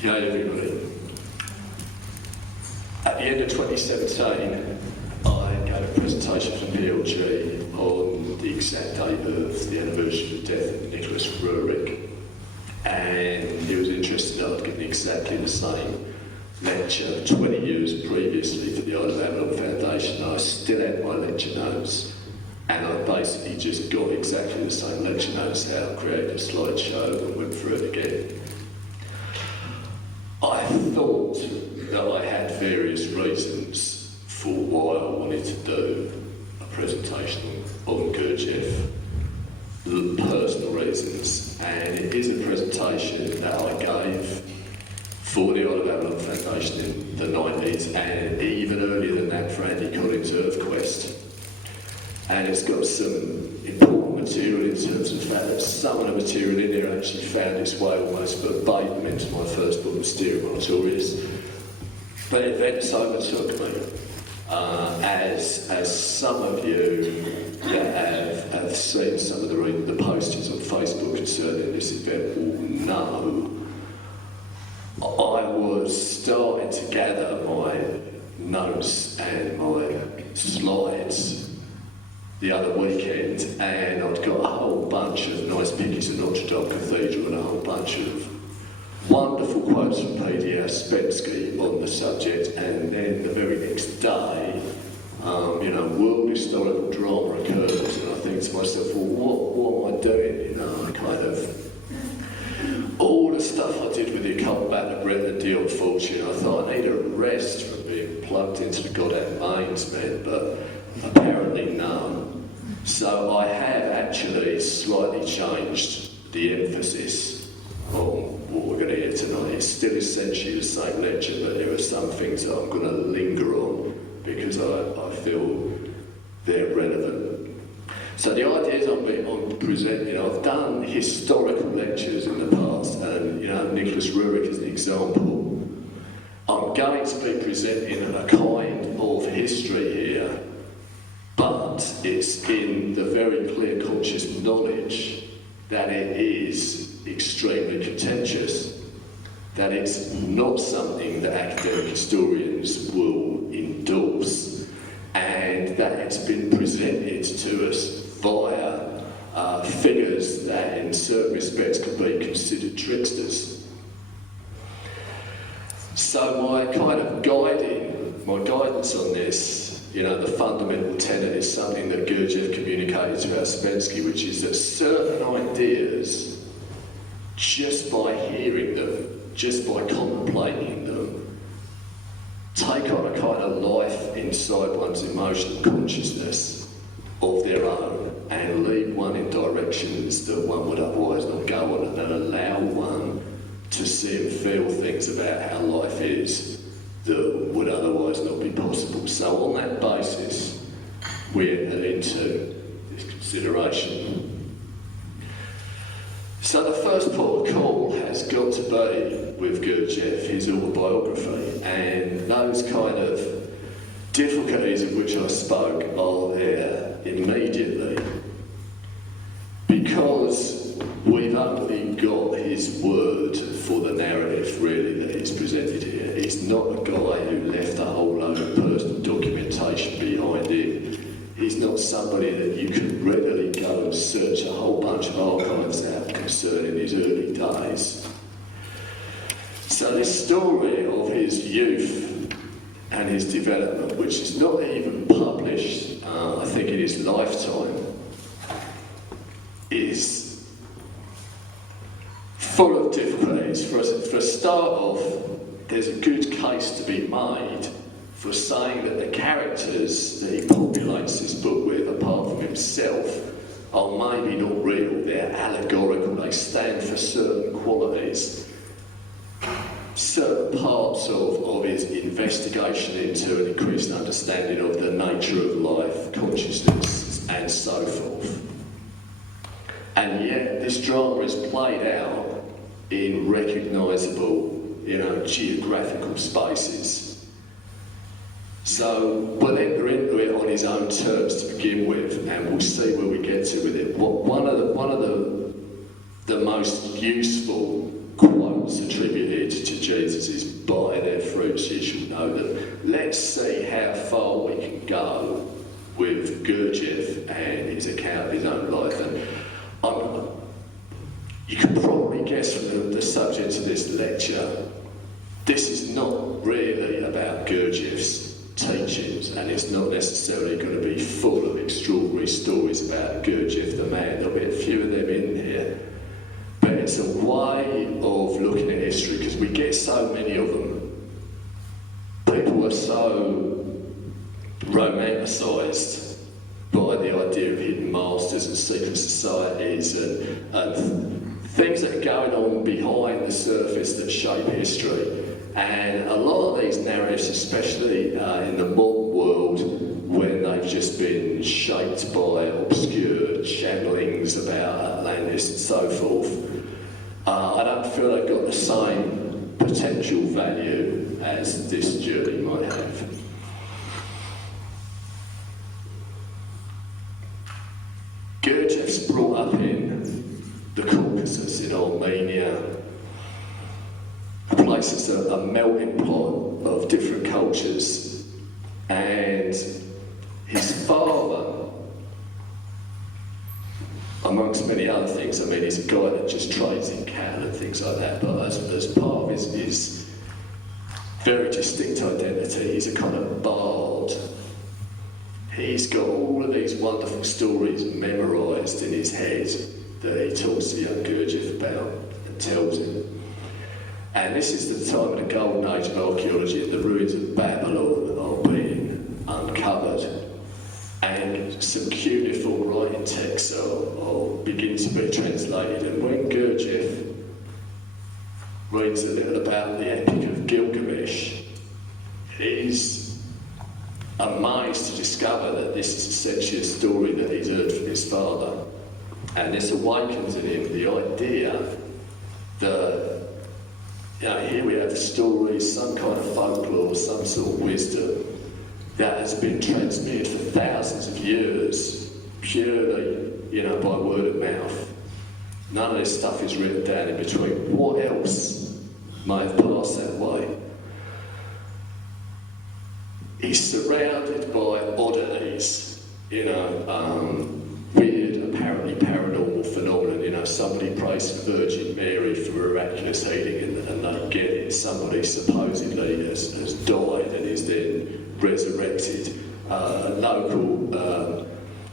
Yeah, everybody. At the end of 2017, I gave a presentation from PLG on the exact date of the anniversary of the death of Nicholas Rurik, and he was interested that I'd given exactly the same lecture 20 years previously to the Isle of Avalon Foundation. I still had my lecture notes, and I basically just got exactly the same lecture notes out, created a slideshow and went through it again. I thought that I had various reasons for why I wanted to do a presentation on Gurdjieff, personal reasons, and it is a presentation that I gave for the Isle of Avalon Foundation in the 90s, and even earlier than that for Andy Collins' EarthQuest. And it's got some important material in terms of the fact that some of the material in there actually found its way almost verbatim into my first book, Mysterium Montorius. But events overtook me, as some of you that have seen some of the postings on Facebook concerning this event will know. I was starting to gather my notes and my slides the other weekend, and I'd got a whole bunch of nice pictures of Notre Dame Cathedral and a whole bunch of wonderful quotes from PD Ouspensky on the subject, and then the very next day, world historical drama occurs, and I think to myself, well, what am I doing? I kind of, all the stuff I did with the occult back to Brett the unfortunate, I thought I need a rest from being plugged into the goddamn mains, man, but apparently none. So I have actually slightly changed the emphasis on what we're going to hear tonight. It's still essentially the same lecture, but there are some things that I'm going to linger on because I feel they're relevant. So the idea is I'm presenting, I've done historical lectures in the past, and Nicholas Rurik is an example. I'm going to be presenting a kind of history here, but it's in the very clear conscious knowledge that it is extremely contentious, that it's not something that academic historians will endorse, and that it's been presented to us via figures that in certain respects could be considered tricksters. So my guidance on this, the fundamental tenet is something that Gurdjieff communicated to Ouspensky, which is that certain ideas, just by hearing them, just by contemplating them, take on a kind of life inside one's emotional consciousness of their own and lead one in directions that one would otherwise not go on, and then allow one to see and feel things about how life is that would otherwise not be possible. So on that basis, we enter into this consideration. So the first port of call has got to be with Gurdjieff, his autobiography, and those kind of difficulties of which I spoke are there immediately, because we've only got his word for the narrative, really, that he's presented here. He's not a guy who left a whole load of personal documentation behind him. He's not somebody that you can readily go and search a whole bunch of archives out concerning his early days. So this story of his youth and his development, which is not even published, I think, in his lifetime, is full of difficulties. For a start off, there's a good case to be made for saying that the characters that he populates this book with, apart from himself, are maybe not real, they're allegorical, they stand for certain qualities, certain parts of his investigation into an increased understanding of the nature of life, consciousness, and so forth. And yet this drama is played out in recognisable, geographical spaces. So we'll enter into it on his own terms to begin with, and we'll see where we get to with it. One of the most useful quotes attributed to Yezidis is by their fruits you should know them. Let's see how far we can go with Gurdjieff and his account of his own life. And you can probably guess from the subject of this lecture, this is not really about Gurdjieff's teachings, and it's not necessarily going to be full of extraordinary stories about Gurdjieff the man. There'll be a few of them in here. But it's a way of looking at history, because we get so many of them. People are so romanticised by the idea of hidden masters and secret societies and things that are going on behind the surface that shape history. And a lot of these narratives, especially in the modern world, when they've just been shaped by obscure channelings about Atlantis and so forth, I don't feel they've got the same potential value as this journey might have. Gurdjieff's brought up in the Caucasus, in Armenia, a place that's a melting pot of different cultures, and his father, amongst many other things, I mean, he's a guy that just trades in cattle and things like that, but as part of his very distinct identity, he's a kind of bard. He's got all of these wonderful stories memorised in his head that he talks to young Gurdjieff about and tells him. And this is the time of the golden age of archaeology, and the ruins of Babylon are being uncovered. And some cuneiform writing texts are beginning to be translated. And when Gurdjieff reads a little about the Epic of Gilgamesh, he's amazed to discover that this is essentially a story that he's heard from his father. And this awakens in him the idea that, here we have stories, some kind of folklore, some sort of wisdom that has been transmitted for thousands of years, purely, by word of mouth. None of this stuff is written down in between. What else may have passed that way? He's surrounded by oddities, weird, apparently paranormal phenomenon. Somebody prays to Virgin Mary for miraculous healing and they get it. Somebody supposedly has died and is then resurrected.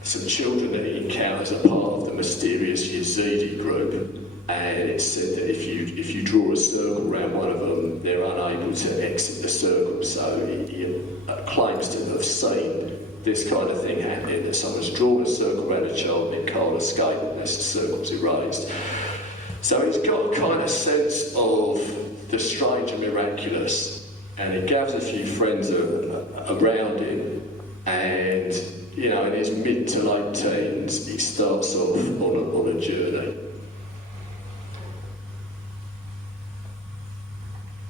Some children that he encounters are part of the mysterious Yezidi group, and it's said that if you draw a circle around one of them, they're unable to exit the circle. So he claims to have seen this kind of thing happening, that someone's drawn a circle around a child and it can't escape unless the circle's erased. So he's got a kind of sense of the strange and miraculous, and he gathers a few friends around him, and in his mid to late teens he starts off on a journey.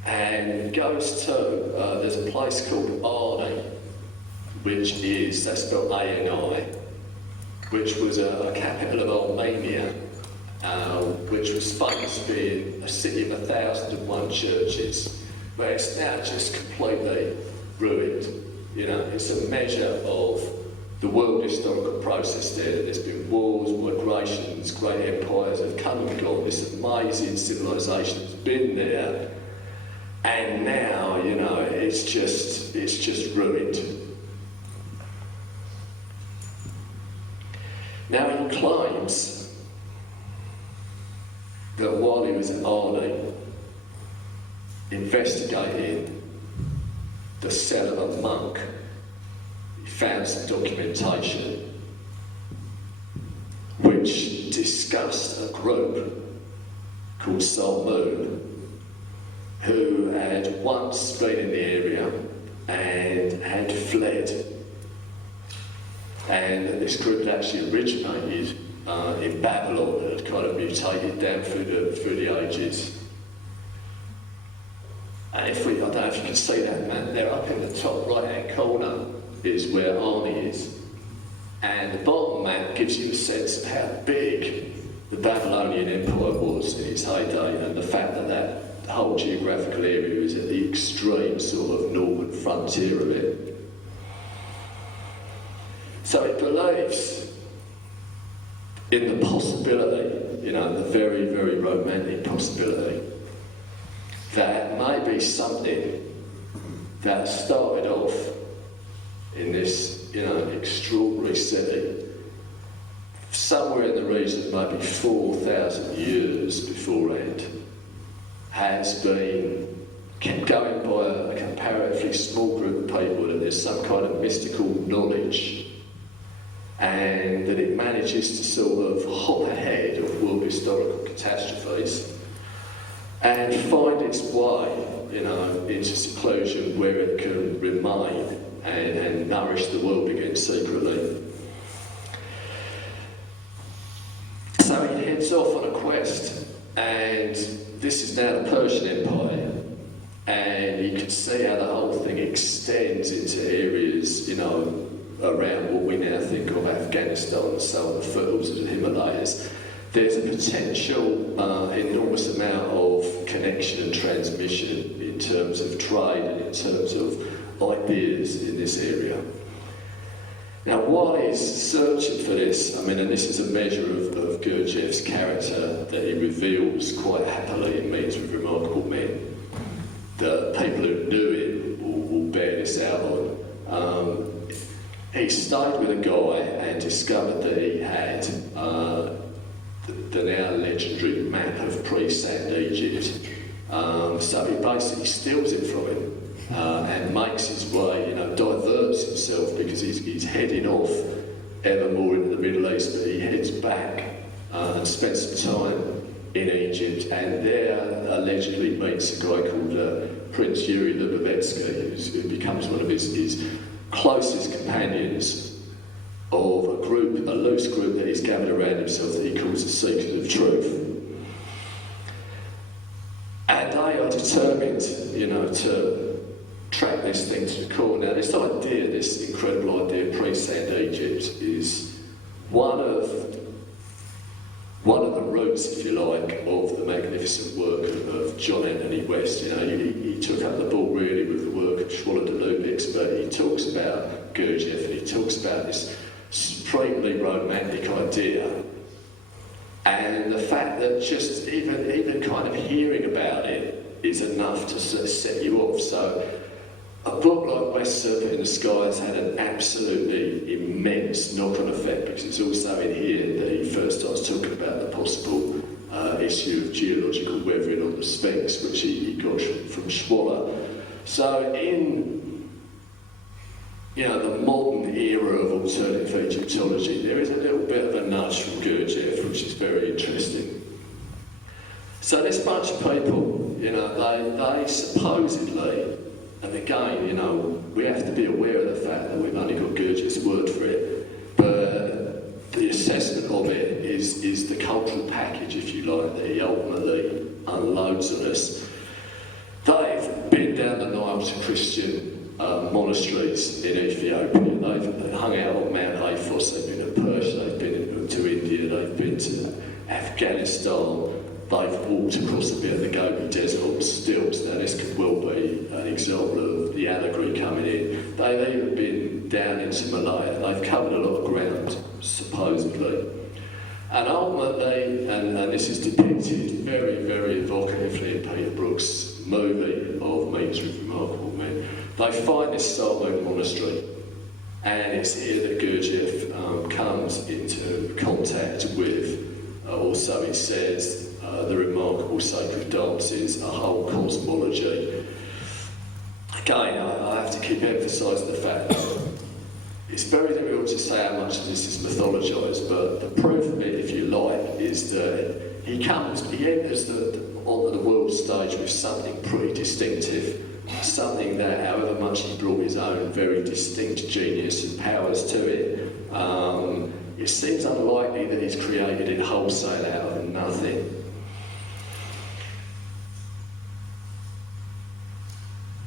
And goes to, there's a place called Ani, that's spelled A-N-I, which was a capital of Armenia, which was famous for being a city of 1,001 churches, but it's now just completely ruined. It's a measure of the world historical process there. There's been wars, migrations, great empires have come and gone. This amazing civilization has been there, and now, it's just ruined. Now he claims that while he was at Ani, investigating the cell of a monk, he found some documentation which discussed a group called Salmoon, who had once been in the area and had fled. And this group had actually originated in Babylon and had kind of mutated down through the ages. And I don't know if you can see that map there, up in the top right-hand corner is where Ani is. And the bottom map gives you a sense of how big the Babylonian Empire was in its heyday, and the fact that whole geographical area is at the extreme sort of northern frontier of it. So it believes in the possibility, the very, very romantic possibility, that maybe something that started off in this, extraordinary city, somewhere in the region of maybe 4,000 years beforehand, has been kept going by a comparatively small group of people, and there's some kind of mystical knowledge, and that it manages to sort of hop ahead of world historical catastrophes and find its way, into seclusion where it can remain and nourish the world again secretly. So he heads off on a quest, and this is now the Persian Empire, and you can see how the whole thing extends into areas, around what we now think of Afghanistan and so on, the foothills of the Himalayas. There's a potential enormous amount of connection and transmission in terms of trade and in terms of ideas in this area. Now, while he's searching for this, and this is a measure of Gurdjieff's character that he reveals quite happily in Meetings with Remarkable Men, that people who knew him will bear this out on. He stayed with a guy and discovered that he had the now legendary map of pre-sand Egypt. So he basically steals it from him and makes his way, diverts himself, because he's heading off ever more into the Middle East, but he heads back and spends some time in Egypt, and there allegedly meets a guy called Prince Yuri Lubavitsky, who becomes one of his closest companions of a loose group that he's gathered around himself that he calls the Seekers of Truth. And they are determined, to track this thing to the core. Now, this idea, this incredible idea of pre-sand Egypt, is one of the roots, if you like, of the magnificent work of John Anthony West. He took up the ball really with the work of Schwaller de Lubeck's, but he talks about Gurdjieff, and he talks about this supremely romantic idea, and the fact that just even kind of hearing about it is enough to sort of set you off. So a book like West Serpent in the Sky has had an absolutely immense knock-on effect, because it's also in here that he first starts talking about the possible issue of geological weathering on the Sphinx, which he got from Schwaller. So in the modern era of alternative Egyptology, there is a little bit of a nudge from Gurdjieff, which is very interesting. So this bunch of people, they supposedly, and again, we have to be aware of the fact that we've only got Gurdjieff's word for it, but the assessment of it is the cultural package, if you like, that he ultimately unloads on us. They've been down the Nile to Christian monasteries in Ethiopia. They've hung out on Mount Athos, they've been to Persia, they've been to India, they've been to Afghanistan, they've walked across a bit of the Gobi Desert on stilts. Now, this could well be an example of the allegory coming in. They've even been down into Malaya. They've covered a lot of ground, supposedly. And ultimately, and this is depicted very, very evocatively in Peter Brook's movie of Meetings with Remarkable Men, they find this Salmo monastery, and it's here that Gurdjieff comes into contact with, or so he says, the remarkable sacred dances, a whole cosmology. Again, I have to keep emphasising the fact that it's very difficult to say how much of this is mythologised, but the proof of it, if you like, is that he enters onto the world stage with something pretty distinctive, something that, however much he brought his own very distinct genius and powers to it, it seems unlikely that he's created it wholesale out of nothing.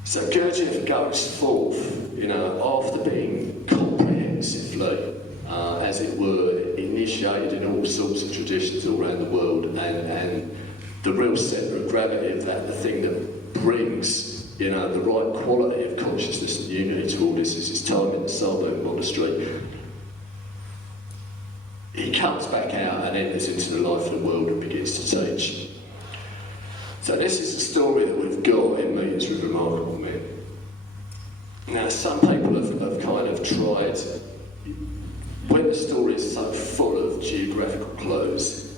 So Gurdjieff goes forth, after being comprehensively, as it were, initiated in all sorts of traditions all around the world, and the real centre of gravity of that, the thing that brings, the right quality of consciousness and unity to all this is his time in the Salmo monastery. He comes back out and enters into the life of the world and begins to teach. So this is the story that we've got in Meetings with Remarkable Men. Now, some people have kind of tried, when the story is so full of geographical clues,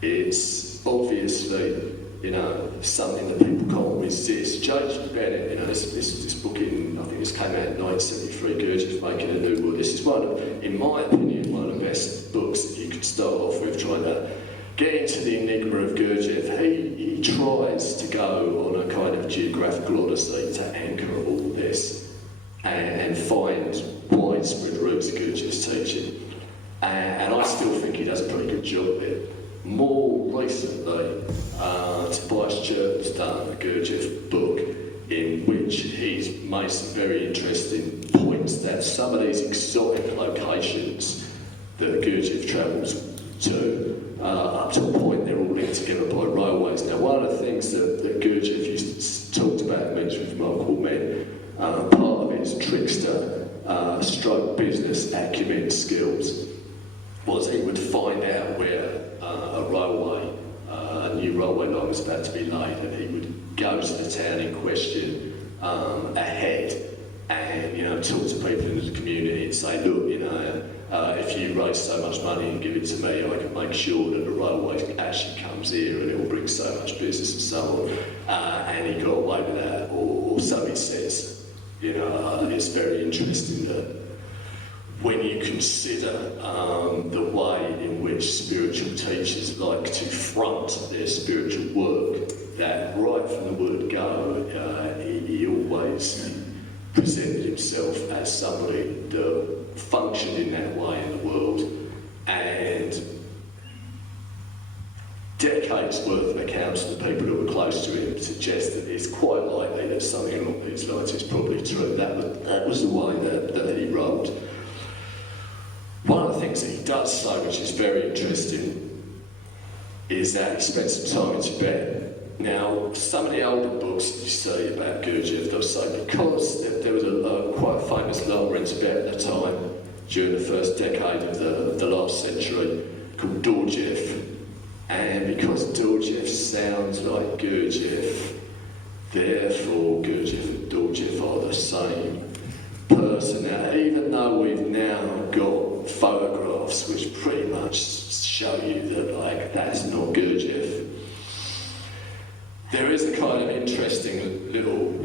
it's obviously, something that people can't resist. Judge Bennett, this book I think this came out in 1973, Gurdjieff Making a New World. This is in my opinion, one of the best books that you could start off with trying to get into the enigma of Gurdjieff. He tries to go on a kind of geographical odyssey to anchor all this and find widespread roots of Gurdjieff's teaching. And I still think he does a pretty good job of it. More recently, Tobias Churton's done a Gurdjieff book in which he's made some very interesting points that some of these exotic locations that Gurdjieff travels to, up to a point they're all linked together by railways. Now, one of the things that Gurdjieff used to talk about in Meetings with Remarkable Men, part of his trickster stroke business acumen skills, was he would find out where a new railway line was about to be laid, and he would go to the town in question ahead and talk to people in the community and say, look, if you raise so much money and give it to me, I can make sure that the railway actually comes here and it will bring so much business and so on. And he got away with that, or so he says. It's very interesting that when you consider the way in which spiritual teachers like to front their spiritual work, that right from the word go, he always presented himself as somebody that functioned in that way in the world, and decades worth of accounts of the people who were close to him suggest that it's quite likely that something along these lines is probably true. That was the way that he rolled. One of the things that he does say, which is very interesting, is that he spent some time in Tibet. Now, some of the older books that you see about Gurdjieff, they'll say because there was a quite famous lama in Tibet at the time, during the first decade of the last century, called Gurdjieff. And because Gurdjieff sounds like Gurdjieff, therefore Gurdjieff and Gurdjieff are the same person. Now, even though we've now got photographs which pretty much show you that that's not Gurdjieff, there is a kind of interesting little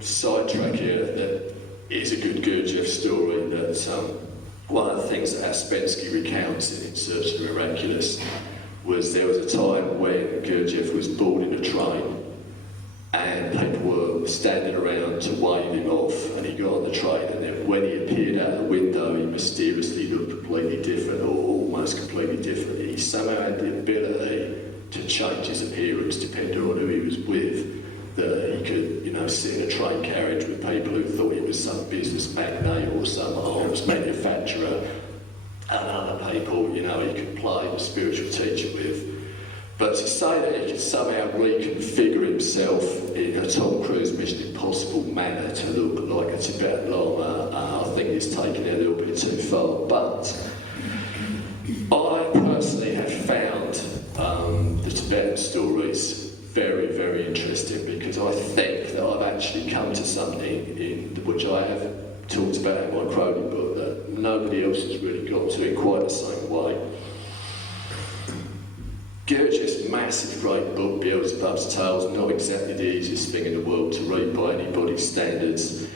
sidetrack here that is a good Gurdjieff story. That one of the things that Ouspensky recounts in Search of the Miraculous was there was a time when Gurdjieff was boarding a train and people were standing around to wave him off, and he got on the train, and then when he appeared out the window he mysteriously looked completely different, or almost completely different. He somehow had the ability to change his appearance depending on who he was with, that he could sit in a train carriage with people who thought he was some business magnate or some arms manufacturer, and other people, he could play the spiritual teacher with. But to say that he could somehow reconfigure himself in a Tom Cruise Mission Impossible manner to look like a Tibetan Lama, I think it's taken it a little bit too far. But I personally have found the Tibetan stories very, very interesting, because I think that I've actually come to something in which I have talked about in my Crowley book that nobody else has really got to in quite the same way. Gurdjieff's massive great book, Beelzebub's Tales, not exactly the easiest thing in the world to read by anybody's standards.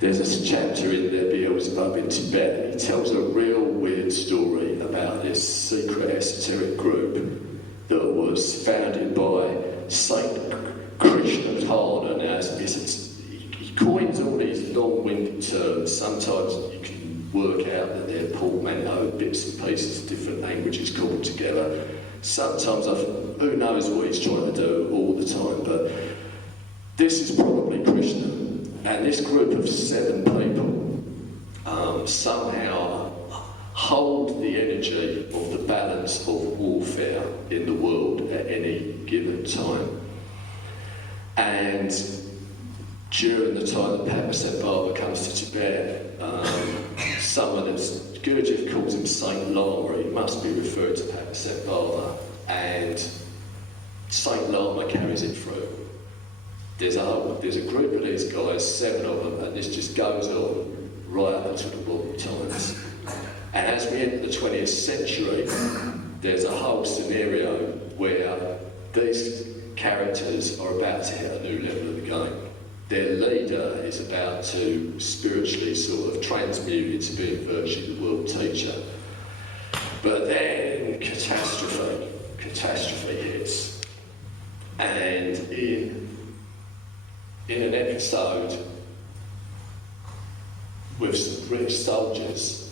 There's a chapter in there, Beelzebub in Tibet, and he tells a real weird story about this secret esoteric group that was founded by Saint Krishna Tana. Now, he coins all these long-winded terms. Sometimes you can work out that they're portmanteau, bits and pieces of different languages cobbled together. Sometimes, who knows what he's trying to do all the time, but this is probably Krishna. And this group of 7 people somehow hold the energy of the balance of warfare in the world at any given time. And during the time that Padmasambhava Baba comes to Tibet, Gurdjieff calls him Saint Lama. He must be referred to Padmasambhava Baba, and Saint Lama carries it through. There's a group of these guys, 7 of them, and this just goes on right up until the modern times. And as we enter the 20th century, there's a whole scenario where these characters are about to hit a new level of the game. Their leader is about to spiritually sort of transmute into being virtually the world teacher. But then catastrophe hits. And in an episode with some British soldiers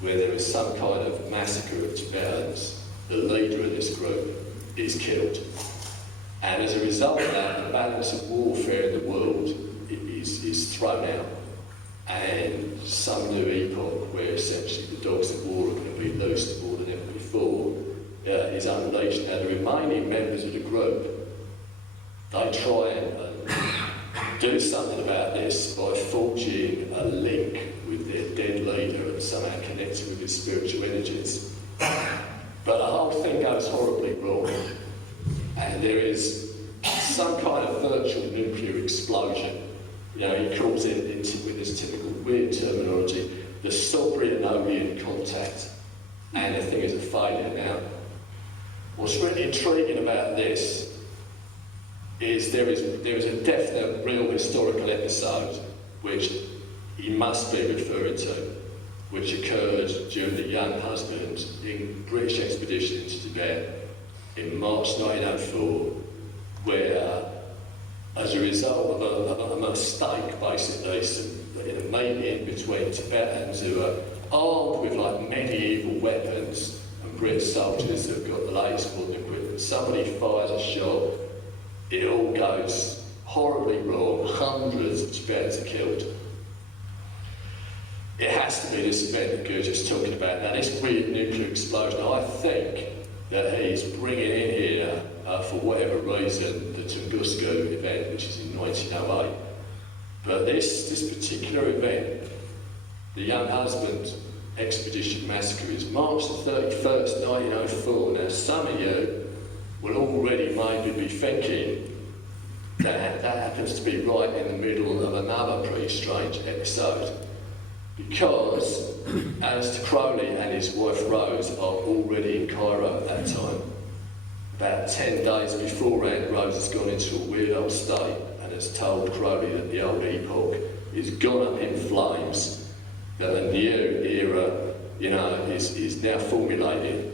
where there is some kind of massacre of Tibetans, the leader of this group is killed. And as a result of that, the balance of warfare in the world is thrown out. And some new epoch where essentially the dogs of war are going to be loosed more than ever before is unleashed. Now the remaining members of the group, they try and do something about this by forging a link with their dead leader and somehow connecting with his spiritual energies. But the whole thing goes horribly wrong, and there is some kind of virtual nuclear explosion. You know, he calls it, with this typical weird terminology, the Sobrianovian contact, and the thing is a failure. Now, what's really intriguing about this is there is a definite real historical episode which he must be referring to, which occurred during the young husband in British expedition into Tibet in March 1904, where as a result of a mistake, basically, in a meeting between Tibetans who are armed with like medieval weapons and British soldiers that have got the latest modern equipment, somebody fires a shot. It all goes horribly wrong. Hundreds of Tibetans are killed. It has to be this event that Gurdjieff's talking about. Now, this weird nuclear explosion, I think that he's bringing in here, for whatever reason, the Tunguska event, which is in 1908. But this particular event, the Young Husband Expedition Massacre, is March the 31st, 1904. Now, some of you will already maybe be thinking that happens to be right in the middle of another pretty strange episode, because Aleister Crowley and his wife Rose are already in Cairo at that time. About 10 days beforehand, Rose has gone into a weird old state and has told Crowley that the old epoch is gone up in flames, that a new era, is now formulating.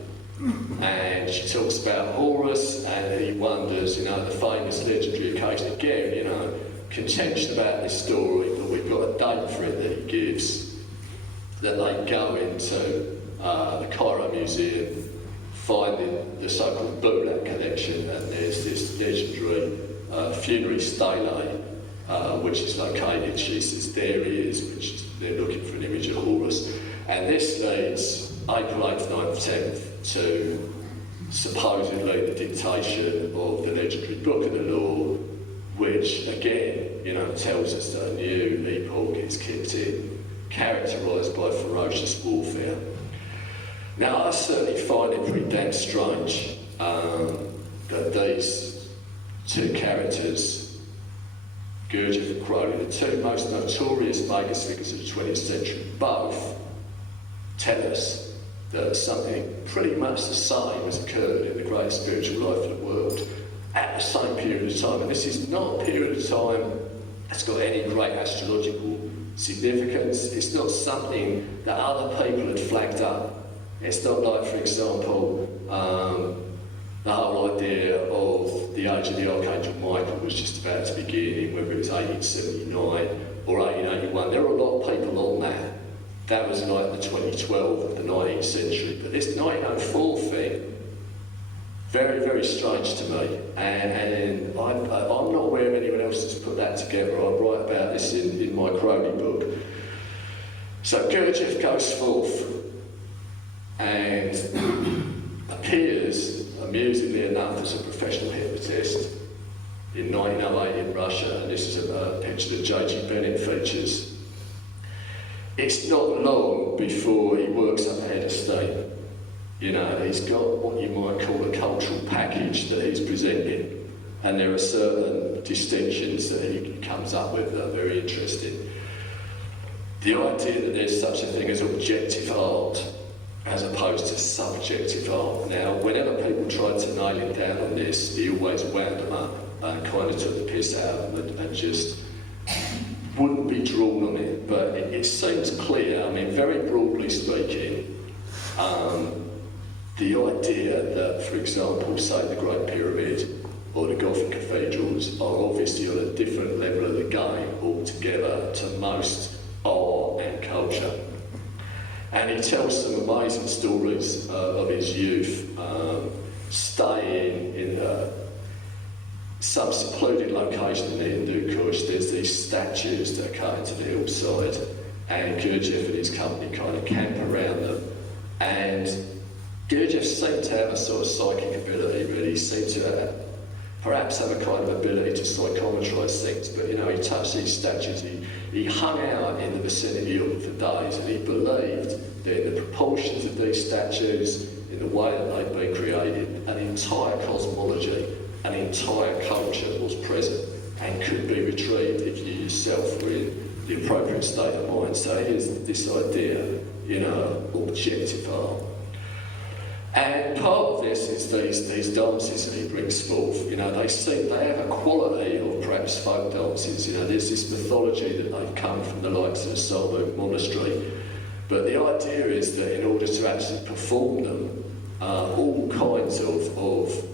And she talks about Horus, and he wonders, the famous legendary occasion again, contention about this story, but we've got a date for it that he gives, that they go into the Cairo Museum, finding the so-called Bulak collection, and there's this legendary funerary stele, which is located, she says, there he is, which is, they're looking for an image of Horus. And this leads April 8th, 9th, 10th to supposedly the dictation of the legendary Book of the Law, which again, tells us that a new epoch is kicked in, characterised by ferocious warfare. Now, I certainly find it pretty damn strange that these two characters, Gurdjieff and Crowley, the two most notorious magus figures of the 20th century, both tell us that something pretty much the same has occurred in the great spiritual life of the world at the same period of time. And this is not a period of time that's got any great astrological significance. It's not something that other people had flagged up. It's not like, for example, the whole idea of the age of the Archangel Michael was just about to begin, whether it was 1879 or 1881. There were a lot of people on that. That was like the 2012 of the 19th century. But this 1904 thing, very, very strange to me. And I'm not aware of anyone else that's put that together. I write about this in my Crowley book. So Gurdjieff goes forth and appears, amusingly enough, as a professional hypnotist in 1908 in Russia, and this is a picture that J.G. Bennett features. It's not long before he works up head of state. You know, he's got what you might call a cultural package that he's presenting, and there are certain distinctions that he comes up with that are very interesting. The idea that there's such a thing as objective art as opposed to subjective art. Now, whenever people tried to nail him down on this, he always wound them up and kind of took the piss out of them and just wouldn't be drawn on it. But it seems clear, I mean, very broadly speaking, the idea that, for example, say the Great Pyramid or the Gothic Cathedrals are obviously on a different level of the game altogether to most art and culture. And he tells some amazing stories of his youth, staying in some secluded location in the Hindu Kush. There's these statues that are cut into the hillside, and Gurdjieff and his company kind of camp around them. And Gurdjieff seemed to have a sort of psychic ability, really. He seemed to perhaps have a kind of ability to psychometrise things, but, you know, he touched these statues, he hung out in the vicinity of them for days, and he believed that in the proportions of these statues, in the way that they'd been created, an entire cosmology, an entire culture was present and could be retrieved if you yourself were in the appropriate state of mind. So here's this idea, you know, objective art. And part of this is these dances that he brings forth. You know, they have a quality of perhaps folk dances. You know, there's this mythology that they've come from the likes of the Salmo monastery. But the idea is that in order to actually perform them, all kinds of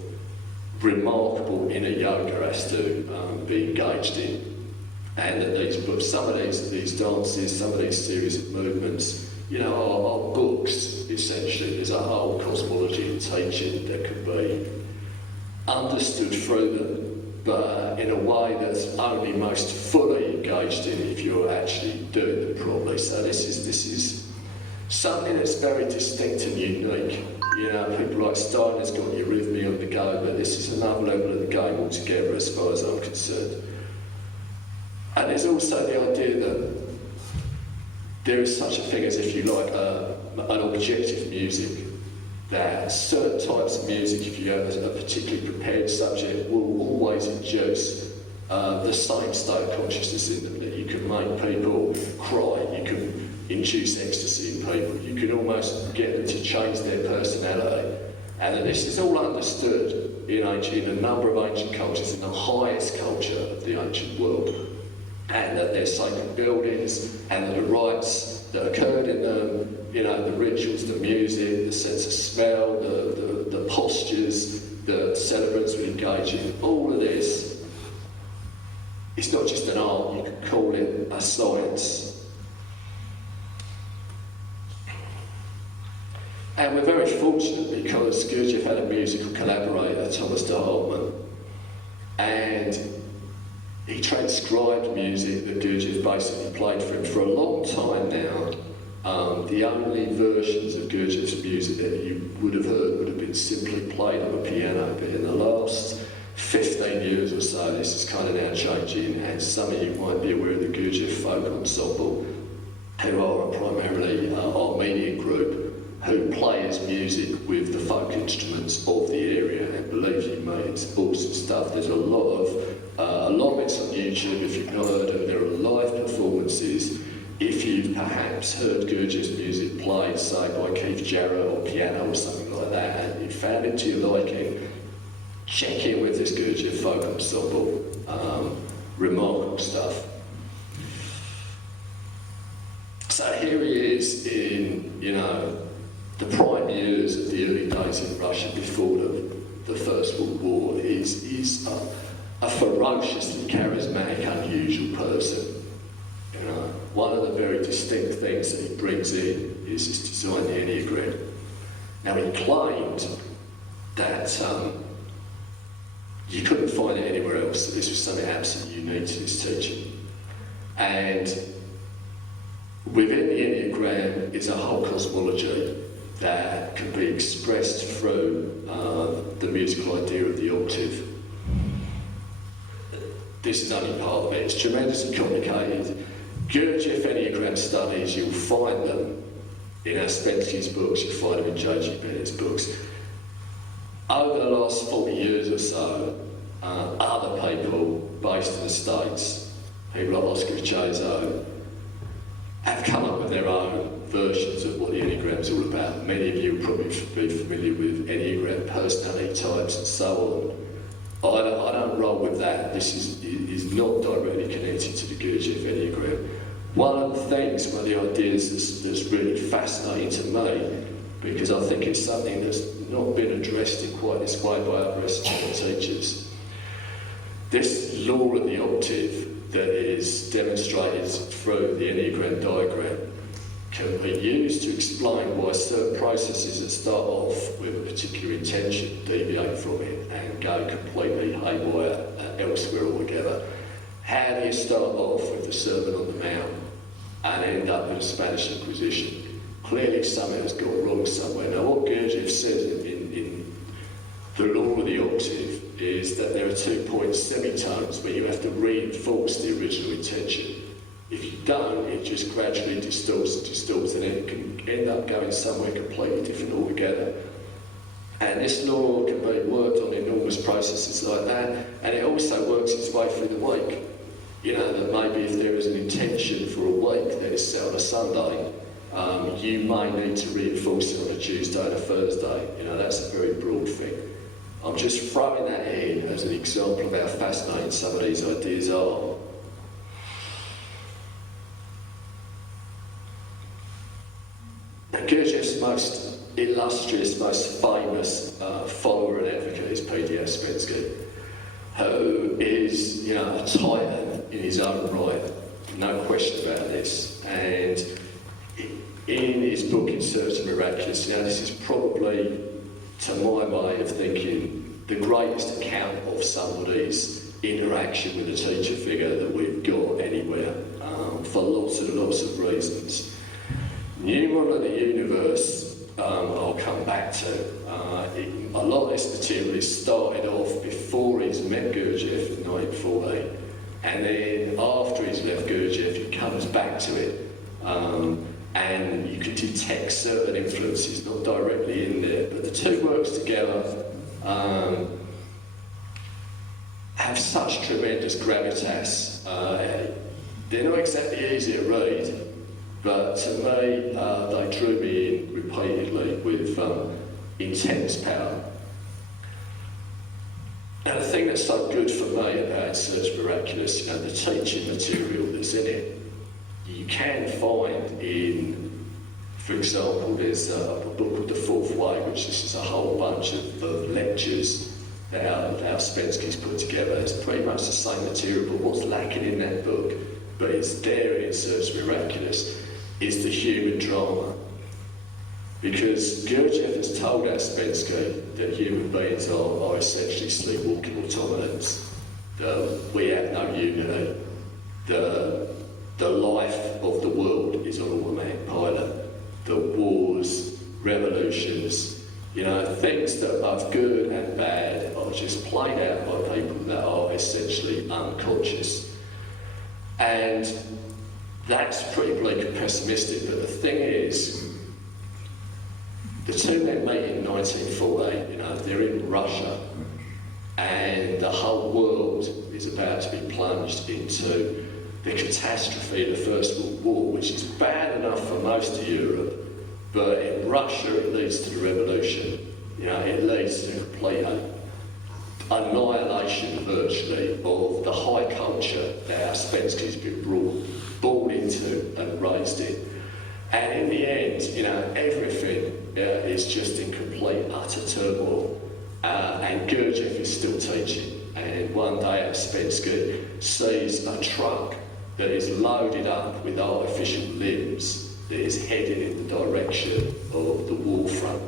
remarkable inner yoga has to be engaged in. And that some of these dances, some of these series of movements, you know, are books, essentially. There's a whole cosmology and teaching that can be understood through them, but in a way that's only most fully engaged in if you're actually doing them properly. So this is something that's very distinct and unique. You know, people like Steiner's got eurythmy on the go, but this is another level of the game altogether as far as I'm concerned. And there's also the idea that there is such a thing as, if you like, an objective music, that certain types of music, if you have a particularly prepared subject, will always induce the same state of consciousness in them, that you can make people cry, you can induce ecstasy in people, you can almost get them to change their personality. And that this is all understood in a number of ancient cultures, in the highest culture of the ancient world. And that there's sacred buildings, and that the rites that occurred in them, you know, the rituals, the music, the sense of smell, the postures that celebrants would engage in, all of this, it's not just an art, you could call it a science. And we're very fortunate because Gurdjieff had a musical collaborator, Thomas de Hartmann, and he transcribed music that Gurdjieff basically played for him for a long time now. The only versions of Gurdjieff's music that you would have heard would have been simply played on a piano, but in the last 15 years or so, this is kind of now changing, and some of you might be aware of the Gurdjieff Folk Ensemble, who are a primarily Armenian group who play his music with the folk instruments of the area, and believe you me, it's awesome stuff. There's a lot of it's on YouTube. If you've not heard of, there are live performances. If you've perhaps heard Gurdjieff's music played, say, by Keith Jarrett or piano or something like that, and you found it to your liking, check in with this Gurdjieff Folk Ensemble. Remarkable stuff. So here he is in, you know, the prime years of the early days in Russia before the First World War. He's a ferociously charismatic, unusual person. You know, one of the very distinct things that he brings in is his design, the enneagram. Now, he claimed that you couldn't find it anywhere else, that this was something absolutely unique to his teaching. And within the enneagram is a whole cosmology that can be expressed through the musical idea of the octave. This is only part of it. It's tremendously complicated. Gurdjieff enneagram studies, you'll find them in Ouspensky's books, you'll find them in J.G. Bennett's books. Over the last 40 years or so, other people based in the States, people like Oscar Chazo, have come up with their own versions of what the Enneagram is all about. Many of you will probably be familiar with Enneagram personality types and so on. I don't roll with that. This is not directly connected to the Gurdjieff Enneagram. One of the things, one of the ideas that's really fascinating to me, because I think it's something that's not been addressed in quite this way by other esoteric teachers. This law of the octave that is demonstrated through the Enneagram diagram can be used to explain why certain processes that start off with a particular intention deviate from it and go completely haywire elsewhere altogether. How do you start off with the Sermon on the Mount and end up with the Spanish Inquisition? Clearly something has gone wrong somewhere. Now what Gurdjieff says in the law of the octave is that there are 2 point semitones where you have to reinforce the original intention. If you don't, it just gradually distorts and it can end up going somewhere completely different altogether. And this law can be worked on enormous processes like that, and it also works its way through the week. You know, that maybe if there is an intention for a week that is set on a Sunday, you may need to reinforce it on a Tuesday and a Thursday. You know, that's a very broad thing. I'm just throwing that in as an example of how fascinating some of these ideas are. Now, Gurdjieff's most illustrious, most famous follower and advocate is PD Ouspensky, who is, you know, a titan in his own right, no question about this. And in his book, In Search of Miraculous, you know, this is probably, to my way of thinking, the greatest account of somebody's interaction with a teacher figure that we've got anywhere, for lots of reasons. Numeral of the Universe, I'll come back to. A lot of this material is started off before he's met Gurdjieff in 1940, and then after he's left Gurdjieff, he comes back to it. And you can detect certain influences, not directly in there, but the two works together have such tremendous gravitas. They're not exactly easy to read, but to me, they drew me in repeatedly with intense power. And the thing that's so good for me about Search Miraculous, you know, the teaching material that's in it, you can find in, for example, there's a book called The Fourth Way, which is just a whole bunch of lectures that Ouspensky's put together. It's pretty much the same material, but what's lacking in that book, but it's there in Search Miraculous, is the human drama. Because Gurdjieff has told Ouspensky that human beings are essentially sleepwalking automatons, that we have no unity, the life of the world is on automatic pilot, the wars, revolutions, you know, things that are both good and bad are just played out by people that are essentially unconscious. And that's pretty bleak and pessimistic, but the thing is, the two men meet in 1948, you know, they're in Russia, and the whole world is about to be plunged into the catastrophe of the First World War, which is bad enough for most of Europe, but in Russia it leads to the revolution. You know, it leads to complete annihilation, virtually, of the high culture that Ouspensky's been born into and raised in. And in the end, you know, everything is just in complete, utter turmoil. And Gurdjieff is still teaching. And one day Ouspensky sees a truck that is loaded up with artificial limbs that is headed in the direction of the war front.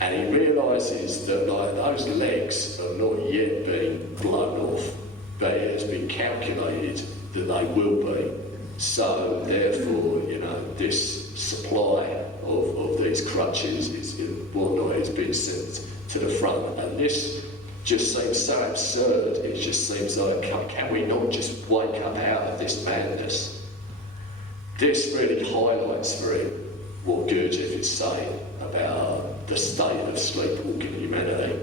And he realises that, like, those legs are not yet being blown off, but it has been calculated that they will be. So therefore, this supply of these crutches is whatnot is being sent to the front, and this just seems so absurd. It just seems like, can we not just wake up out of this madness? This really highlights for him what Gurdjieff is saying about the state of sleepwalking humanity.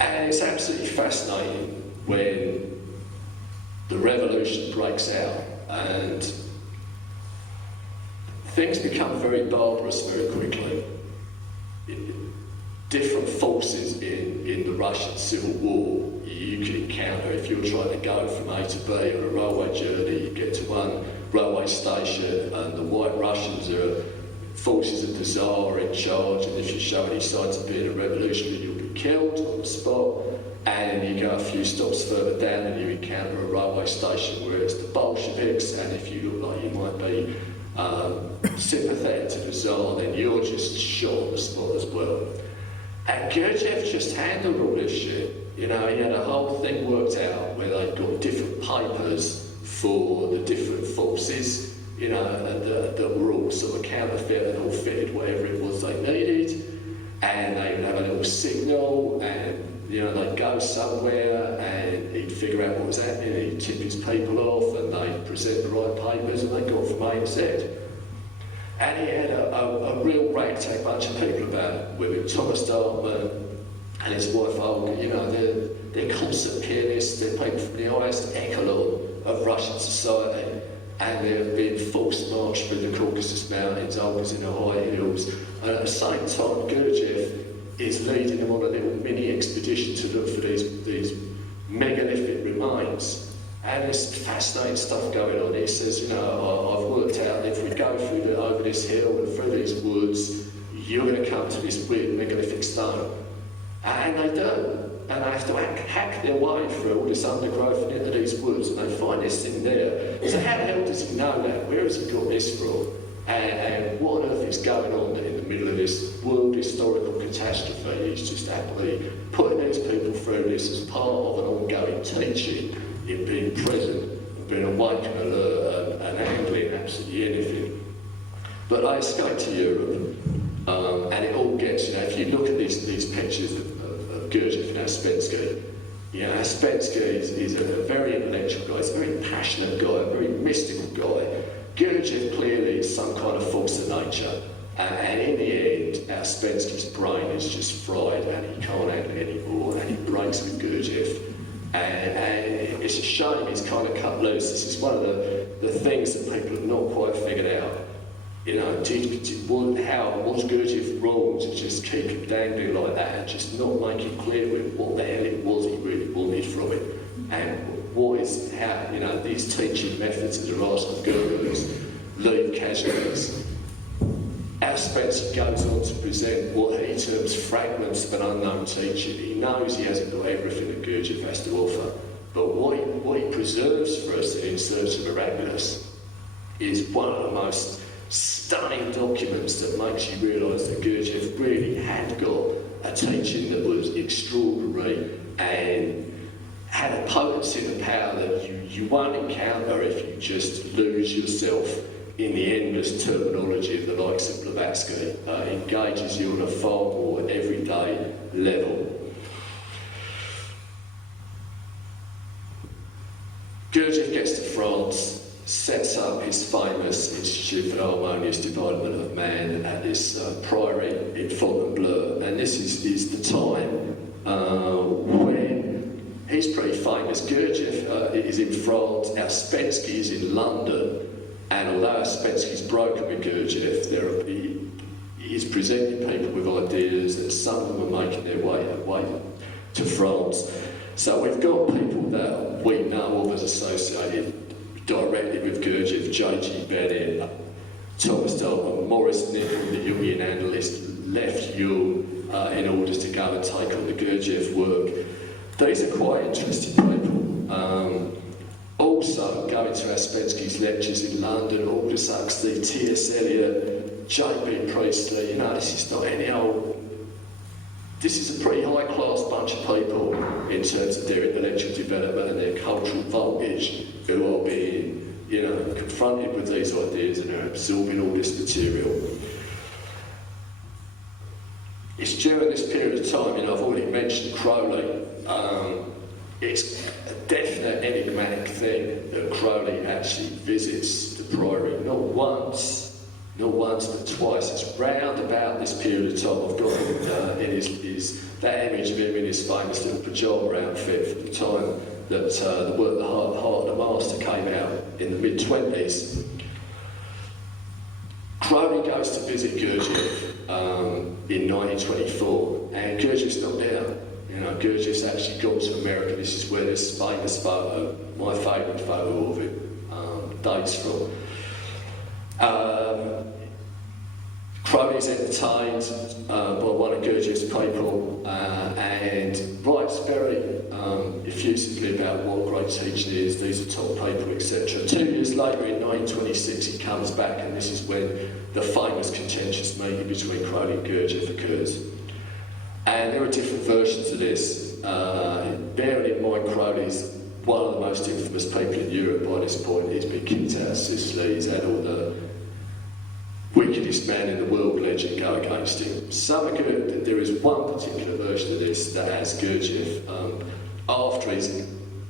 And it's absolutely fascinating when the revolution breaks out and things become very barbarous very quickly. Different forces in the Russian Civil War you can encounter if you're trying to go from A to B on a railway journey. You get to one railway station and the White Russians are forces of the Tsar in charge, and if you show any signs of being a revolutionary you'll be killed on the spot. And you go a few stops further down and you encounter a railway station where it's the Bolsheviks, and if you look like you might be sympathetic to the Tsar, then you're just shot on the spot as well. And Gurdjieff just handled all this shit. He had a whole thing worked out where they'd got different papers for the different forces, and that were all sort of counterfeit and all fitted whatever it was they needed. And they'd have a little signal, and they'd go somewhere and he'd figure out what was happening, he'd tip his people off, and they'd present the right papers, and they got from A to Z. And he had a real ragtag bunch of people about it, with him, Thomas Dartman and his wife Olga. They're concert pianists, they're people from the highest echelon of Russian society, and they're being forced marched through the Caucasus Mountains, Olga's in the high hills, and at the same time Gurdjieff is leading them on a little mini expedition to look for these megalithic remains. And there's fascinating stuff going on. He says, I've worked out if we go over this hill and through these woods, you're going to come to this weird megalithic stone. And they do. And they have to hack their way through all this undergrowth and into these woods, and they find this thing there. So how the hell does he know that? Where has he got this from? And what on earth is going on in the middle of this world historical catastrophe? He's just happily putting these people through this as part of an ongoing teaching in being present, and being awake and alert, and handling absolutely anything. But I escaped to Europe, and it all gets, if you look at these pictures of Gurdjieff and Ouspensky, Ouspensky is a very intellectual guy, he's a very passionate guy, a very mystical guy. Gurdjieff clearly is some kind of force of nature, and in the end, Ouspensky's brain is just fried and he can't handle it anymore, and he breaks with Gurdjieff. And it's a shame he's kind of cut loose. This is one of the things that people have not quite figured out. How was Gurdjieff wrong to just keep him dangling like that and just not make it clear with what the hell it was he really wanted from it, and how these teaching methods of the Rational Gurus leave casualties. Ouspensky goes on to present what he terms fragments of an unknown teaching. He knows he hasn't got everything that Gurdjieff has to offer, but what he preserves for us in Search of the Miraculous is one of the most stunning documents that makes you realise that Gurdjieff really had got a teaching that was extraordinary and had a potency and power that you won't encounter if you just lose yourself in the endless terminology of the likes of Blavatsky. Engages you on a far more everyday level. Gurdjieff gets to France, sets up his famous Institute for the Harmonious Development of Man at this priory in Fontainebleau, and this is the time when he's pretty famous. Gurdjieff is in France, Ouspensky is in London, and although Ouspensky's broken with Gurdjieff, he's presenting people with ideas, and some of them are making their way to France. So we've got people that we know of as associated directly with Gurdjieff: J.G. Bennett, Thomas Dartman, Maurice Nichol, the Jungian analyst, left Jung in order to go and take on the Gurdjieff work. These are quite interesting people. Also, going to Ouspensky's lectures in London, Aldous Huxley, T.S. Eliot, J.B. Priestley, this is not any old... This is a pretty high-class bunch of people in terms of their intellectual development and their cultural voltage, who are being, confronted with these ideas and are absorbing all this material. It's during this period of time, I've already mentioned Crowley. It's a definite enigmatic thing that Crowley actually visits the Priory, not once, but twice. It's round about this period of time. I've got in his that image of him in his famous little pyjama outfit from the time that the work The Heart of the Master came out in the mid-20s. Crowley goes to visit Gurdjieff in 1924, and Gurdjieff's not there. Gurdjieff's actually gone to America. This is where this famous photo, my favourite photo of it, dates from. Crowley's entertained by one of Gurdjieff's people and writes very effusively about what great teaching is, these are top people, etc. 2 years later, in 1926, he comes back, and this is when the famous contentious meeting between Crowley and Gurdjieff occurs. And there are different versions of this. Bearing in mind, Crowley's one of the most infamous people in Europe by this point. He's been kicked out of Sicily, he's had all the wickedest man in the world legend go against him. There is one particular version of this that has Gurdjieff, after he's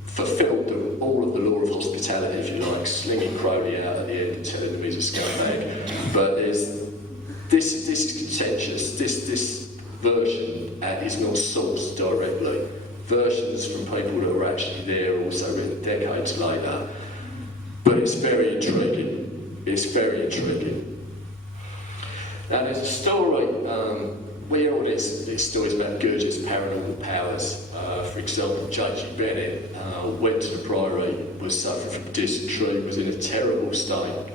fulfilled all of the law of hospitality, if you like, slinging Crowley out at the end and telling him he's a scumbag. But this is contentious. This version is not sourced directly. Versions from people that were actually there, also written decades later. But it's very intriguing. It's very intriguing. Now there's a story, we hear all these stories about Gurdjieff's paranormal powers. For example, J.G. Bennett went to the Priory, was suffering from dysentery, was in a terrible state.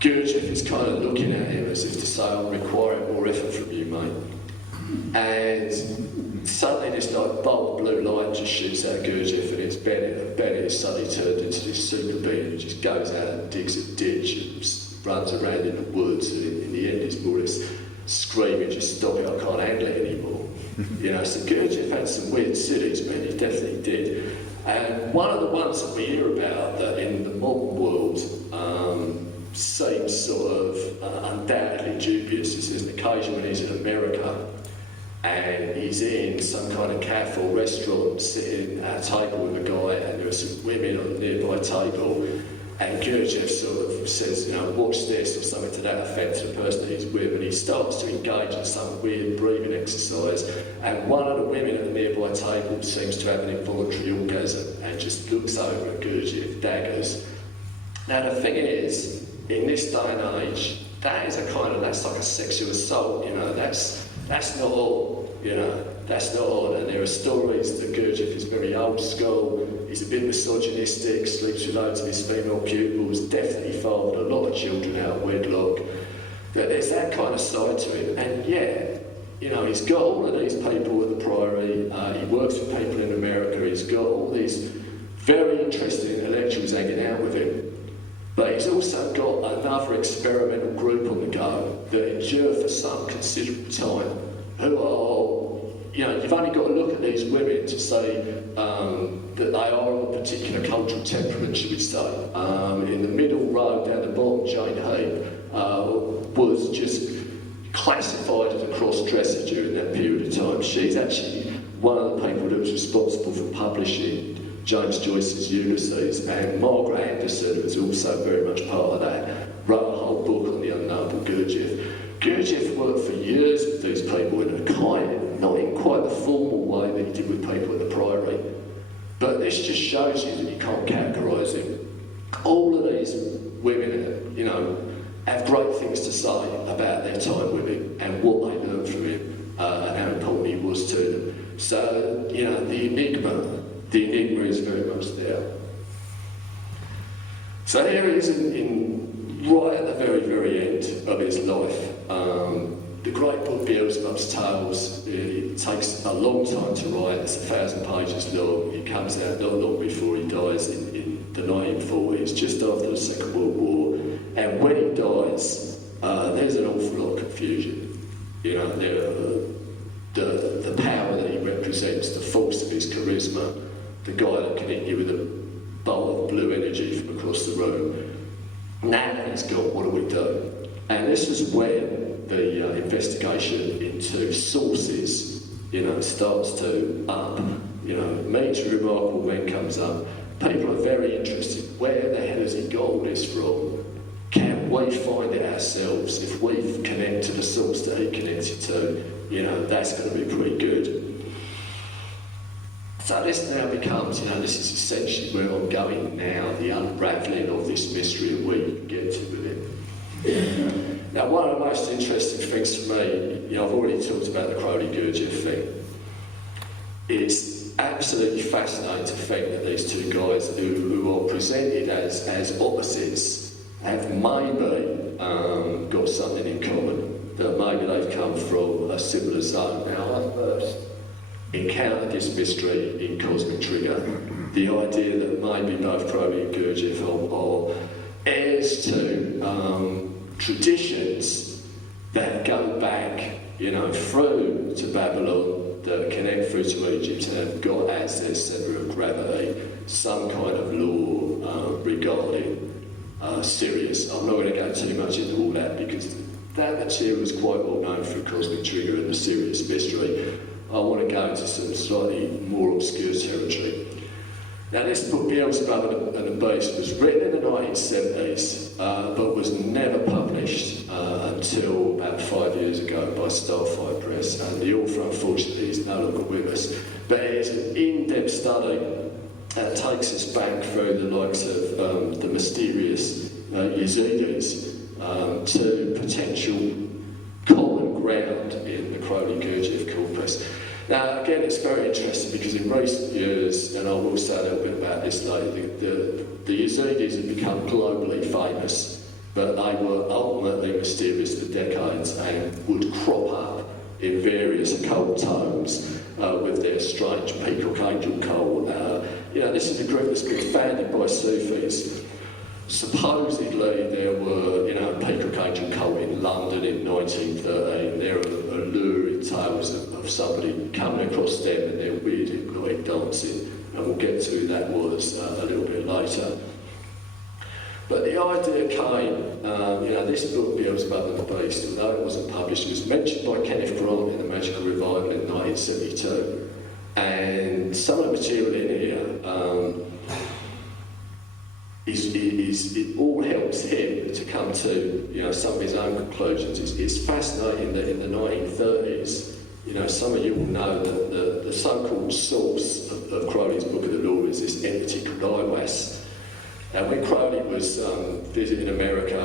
Gurdjieff is kind of looking at him as if to say, I'm requiring more effort from you, mate. And suddenly this bolt of blue light just shoots out Gurdjieff, and it's Bennett. And Bennett is suddenly turned into this super being who just goes out and digs a ditch and runs around in the woods, and in the end he's more or less screaming, just stop it, I can't handle it anymore. So Gurdjieff had some weird cities, man, he definitely did. And one of the ones that we hear about that in the modern world seems sort of undoubtedly dubious is there's an occasion when he's in America and he's in some kind of cafe or restaurant sitting at a table with a guy, and there are some women on the nearby table, and Gurdjieff sort of says, watch this, or something to that effect to the person that he's with, and he starts to engage in some weird breathing exercise, and one of the women at the nearby table seems to have an involuntary orgasm and just looks over at Gurdjieff, daggers. Now the thing is, in this day and age, that's like a sexual assault, that's not all, that's not all. And there are stories that Gurdjieff is very old school, he's a bit misogynistic, sleeps with loads of his female pupils, definitely fathered a lot of children out of wedlock. That there's that kind of side to him, and he's got all of these people at the Priory, he works with people in America, he's got all these very interesting intellectuals hanging out with him. But he's also got another experimental group on the go that endure for some considerable time, who are, you've only got to look at these women to say that they are of a particular cultural temperament, should we say. In the middle row down the bottom, Jane Heap was just classified as a cross-dresser during that period of time. She's actually one of the people that was responsible for publishing James Joyce's Ulysses, and Margaret Anderson, who was also very much part of that, wrote a whole book on the unknowable Gurdjieff. Gurdjieff worked for years with these people in a not in quite the formal way that he did with people at the Priory, but this just shows you that you can't categorise him. All of these women, have great things to say about their time with him and what they learned from him and how important he was to them. So, the enigma is very much there. So here he is right at the very, very end of his life. The great book Beelzebub's Tales, it takes a long time to write, it's 1,000 pages long. It comes out not long before he dies in the 1940s, just after the Second World War. And when he dies, there's an awful lot of confusion. The power that he represents, the force of his charisma, the guy that can hit you with a bolt of blue energy from across the room. Now that he's gone, what do we do? And this was when the investigation into sources, starts to up. Meets Remarkable Men comes up. People are very interested. Where the hell has he got all this from? Can we find it ourselves? If we connect to the source that he connected to, that's going to be pretty good. So this now becomes, this is essentially where I'm going now, the unravelling of this mystery and where you can get to with it. Now, one of the most interesting things for me, I've already talked about the Crowley-Gurdjieff thing. It's absolutely fascinating to think that these two guys who are presented as opposites have maybe got something in common, that maybe they've come from a similar zone. Now, I first encountered this mystery in Cosmic Trigger, the idea that maybe both Crowley and Gurdjieff are heirs to traditions that go back, through to Babylon, that connect through to Egypt and have got as their centre of gravity some kind of law regarding Sirius. I'm not going to go too much into all that because that material is quite well known through Cosmic Trigger and the Sirius mystery. I want to go into some slightly more obscure territory. Now, this book, Beelzebub and the Beast, was written in the 1970s, but was never published until about 5 years ago by Starfire Press, and the author, unfortunately, is no longer with us. But it is an in-depth study that takes us back through the likes of the mysterious Yezidis to potential common ground in the Crowley-Gurdjieff corpus. Now, again, it's very interesting because in recent years, and I will say a little bit about this later, the Yezidis have become globally famous, but they were ultimately mysterious for decades and would crop up in various occult tomes with their strange peacock angel cult. This is a group that's been founded by Sufis. Supposedly there were, a peacock angel cult in London in 1913. There are alluring tales of somebody coming across them and their weird hypnotic dancing, and we'll get to who that was a little bit later. But the idea came, this book, Beelzebub and the Beast, although it wasn't published, it was mentioned by Kenneth Grant in the Magical Revival in 1972. And some of the material in here, it all helps him to come to some of his own conclusions. It's fascinating that in the 1930s, some of you will know that the so-called source of Crowley's Book of the Law is this entity called Iwas. And when Crowley was visiting America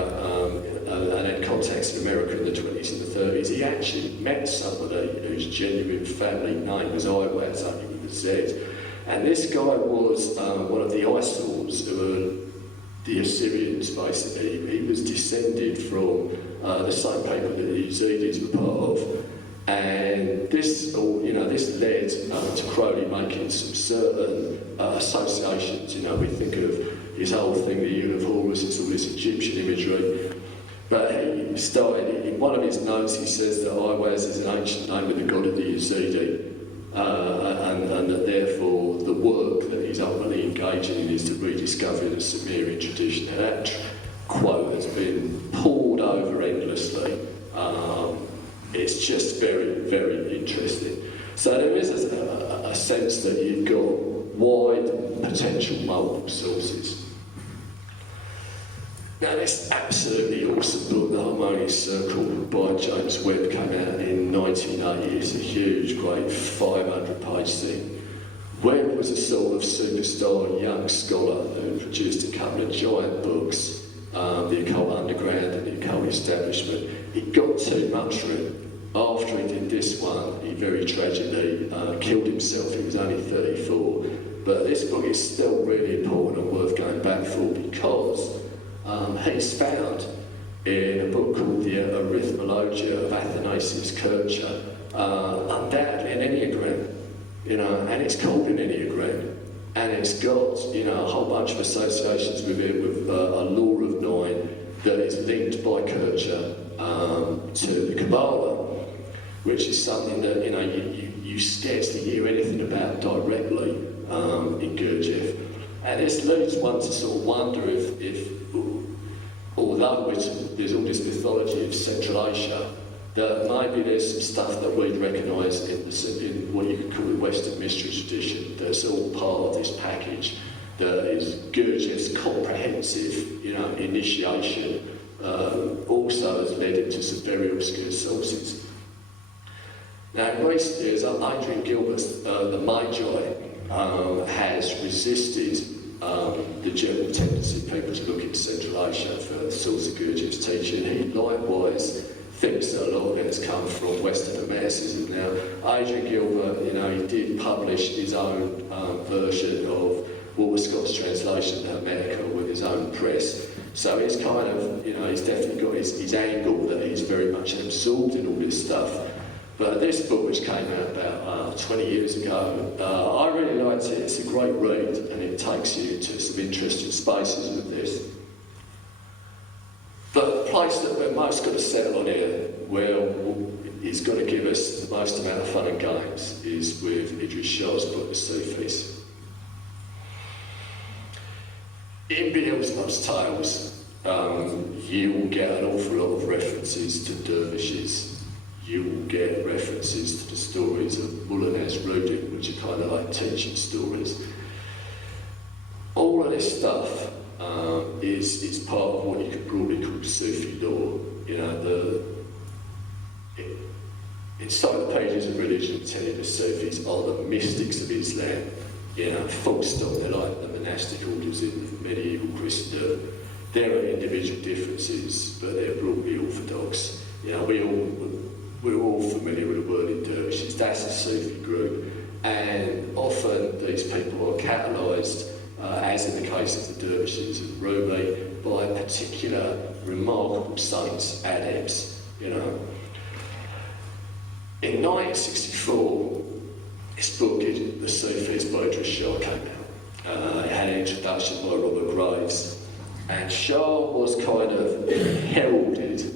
and had contacts in America in the 20s and the 30s, he actually met somebody whose genuine family name was Iwas, only with a Z. And this guy was one of the Isors, who were the Assyrians, basically. He was descended from the same people that the Yezidis were part of. And this led to Crowley making some certain associations. We think of his whole thing, the Eve of Horus, it's all this Egyptian imagery. But he started, in one of his notes, he says that Iwas is an ancient name of the god of the Yezidi. And that therefore the work that he's ultimately engaging in is to rediscover the Sumerian tradition. And that quote has been poured over endlessly. It's just very, very interesting. So there is a sense that you've got wide potential multiple sources. Now, this absolutely awesome book, The Harmonious Circle, by James Webb, came out in 1980. It's a huge, great 500-page thing. Webb was a sort of superstar young scholar who produced a couple of giant books, The Occult Underground and The Occult Establishment. It got too much for him. After he did this one, he very tragically killed himself. He was only 34. But this book is still really important and worth going back for because he's found in a book called The Arithmologia of Athanasius Kircher, undoubtedly an enneagram, and it's called an enneagram, and it's got, a whole bunch of associations with it, with a law of 9 that is linked by Kircher to the Kabbalah, which is something that, you scarcely hear anything about directly in Gurdjieff. And this leads one to sort of wonder if although there's all this mythology of Central Asia, that maybe there's some stuff that we'd recognise in what you could call the Western mystery tradition that's all part of this package that is Gurdjieff's comprehensive, initiation, also has led into some very obscure sources. Now, in recent years, Adrian Gilbert, the Magi, has resisted the general tendency of people to look into Central Asia for the source of Gurdjieff's teaching. He likewise thinks that a lot of it has come from Western Hermeticism. Now, Adrian Gilbert, he did publish his own version of Walter Scott's translation to Hermetica with his own press. So he's kind of, he's definitely got his angle that he's very much absorbed in all this stuff. But this book, which came out about 20 years ago, I really liked it. It's a great read, and it takes you to some interesting spaces with this. But the place that we're most going to settle on here, where is going to give us the most amount of fun and games, is with Idries Shah's book, The Sufis. In Beelzebub's Tales, you will get an awful lot of references to dervishes. You will get references to the stories of Mullah Nasruddin, which are kind of like teaching stories. All of this stuff is part of what you could broadly call Sufi lore. Inside the pages of religion tell you the Sufis are the mystics of Islam. Full stop, they're like the monastic orders in medieval Christendom. There are individual differences, but they're broadly orthodox. We're all familiar with the word in dervishes. That's a Sufi group, and often these people are catalysed, as in the case of the dervishes and Rumi, by particular remarkable saints, adepts. In 1964, this book, The Sufis by Idries Shah, came out. It had an introduction by Robert Graves, and Shah was kind of heralded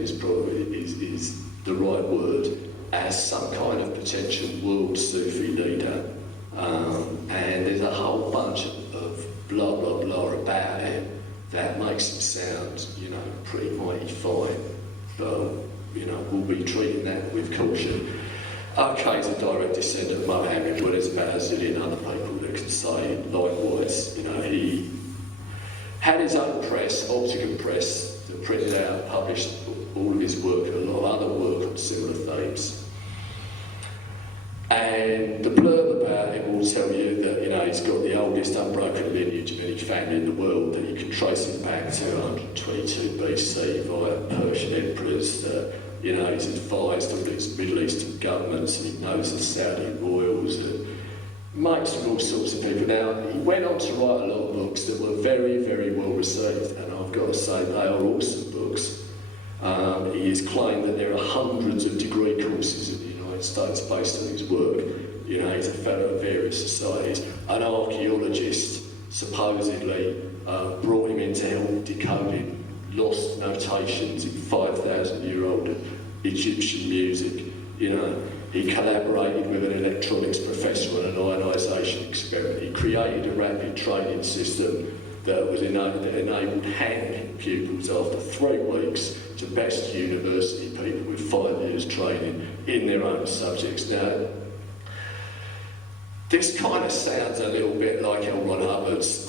is probably is the right word, as some kind of potential world Sufi leader. And there's a whole bunch of blah blah blah about him that makes him sound, pretty mighty fine. But we'll be treating that with caution. Okay, he's a direct descendant of Mohammed, but there's about a zillion other people that can say likewise. He had his own press, Optican Press, that printed out and published all of his work and a lot of other work on similar themes. And the blurb about him will tell you that he's got the oldest unbroken lineage of any family in the world, that you can trace him back to 122 BC via Persian emperors, that he's advised all these Middle Eastern governments, and he knows the Saudi royals, and mates with all sorts of people. Now, he went on to write a lot of books that were very, very well received, and I've got to say they are awesome books. He has claimed that there are hundreds of degree courses in the United States based on his work. He's a fellow of various societies. An archaeologist supposedly brought him in to help decoding lost notations in 5,000-year-old Egyptian music. He collaborated with an electronics professor on an ionisation experiment. He created a rapid training system that enabled hand pupils after 3 weeks to best university people with 5 years training in their own subjects. Now, this kind of sounds a little bit like L. Ron Hubbard's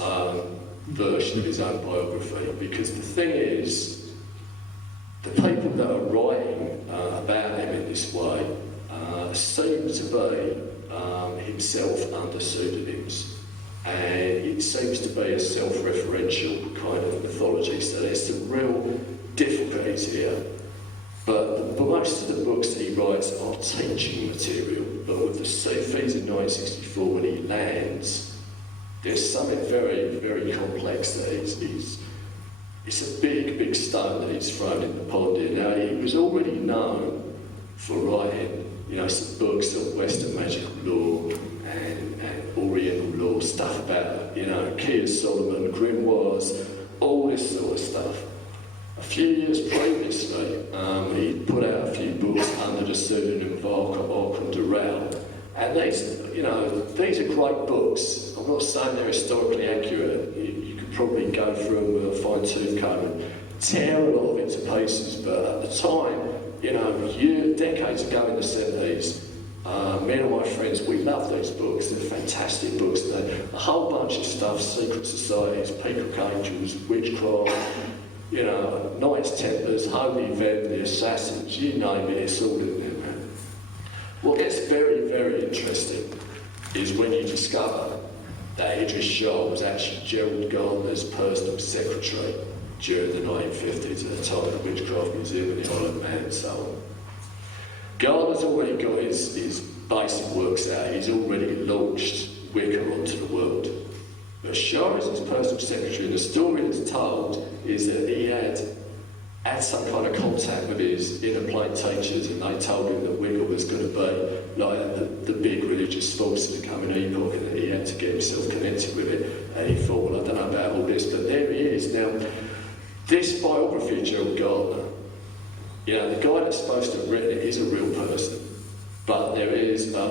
version of his own biography, because the thing is, the people that are writing about him in this way seem to be himself under pseudonyms, and it seems to be a self-referential kind of mythology, so there's some real difficulties here. But most of the books that he writes are teaching material, but with the Sufis in 1964, when he lands, there's something very, very complex that it's a big, big stone that he's thrown in the pond here. Now, he was already known for writing, some books on Western magical law and Oriental law, stuff about, Key of Solomon, grimoires, all this sort of stuff. A few years previously, he put out a few books under the pseudonym of Archon de Rao, and these are great books. I'm not saying they're historically accurate. You could could probably go through a fine-tooth comb and tear a lot of it to pieces, but at the time, decades ago in the 70s, me and my friends, we love these books. They're fantastic books. They're a whole bunch of stuff, secret societies, peacock angels, witchcraft, Knights Templars, Holy Venom, the Assassins, you name it, it's all in there, man. What gets very, very interesting is when you discover that Idries Shah was actually Gerald Gardner's personal secretary during the 1950s at the time of the Witchcraft Museum in the Isle of Man and so on. Gardner's already got his basic works out, he's already launched Wicca onto the world. But Shah is his personal secretary, and the story that's told is that he had some kind of contact with his inner plane teachers, and they told him that Wicca was going to be like the big religious force of the coming epoch, and that he had to get himself connected with it. And he thought, well, I don't know about all this, but there he is. Now, this biography of Gerald Gardner, the guy that's supposed to have written it is a real person, but there is an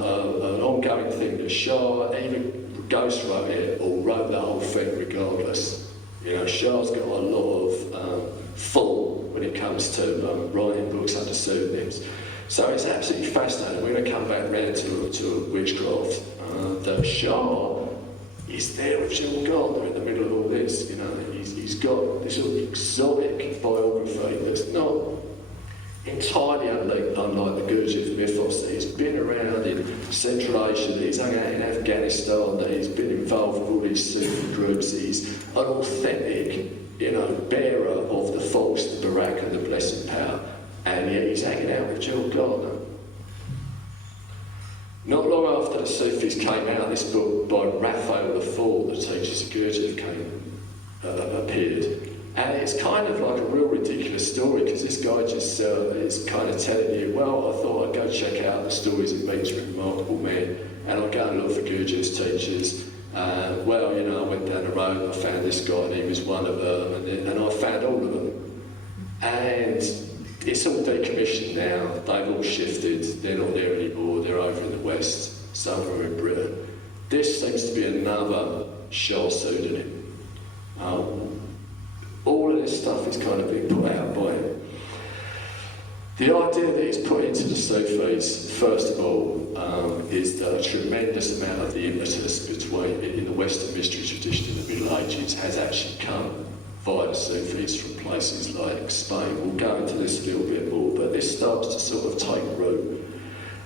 ongoing thing that Shah either ghostwrote it or wrote the whole thing regardless. Shah's got a lot of fault when it comes to writing books under pseudonyms. So it's absolutely fascinating. We're going to come back round to witchcraft. That Shah is there with Gerald Gardner in the middle of all this. He's got this sort of exotic biography that's not entirely unlike the Gurdjieff mythos, that he's been around in Central Asia, that he's hung out in Afghanistan, that he's been involved with all these Sufi groups, that he's an authentic, bearer of the false, the Barak and the blessed power, and yet he's hanging out with Gerald Gardner. Not long after the Sufis came out, this book by Raphael the Fool, the teachers of Gurdjieff, appeared. And it's kind of like a real ridiculous story, because this guy just is kind of telling you, well, I thought I'd go check out the stories of meets with remarkable men, and I'd go and look for Gurdjieff's teachers. I went down the road and I found this guy, and he was one of them, and I found all of them. And it's all decommissioned now, they've all shifted, they're not there anymore, they're over in the West, somewhere in Britain. This seems to be another Shah pseudonym. All of this stuff is kind of being put out by him. The idea that he's put into the Sufis, first of all, is that a tremendous amount of the impetus in the Western mystery tradition in the Middle Ages has actually come via the Sufis from places like Spain. We'll go into this a little bit more, but this starts to sort of take root.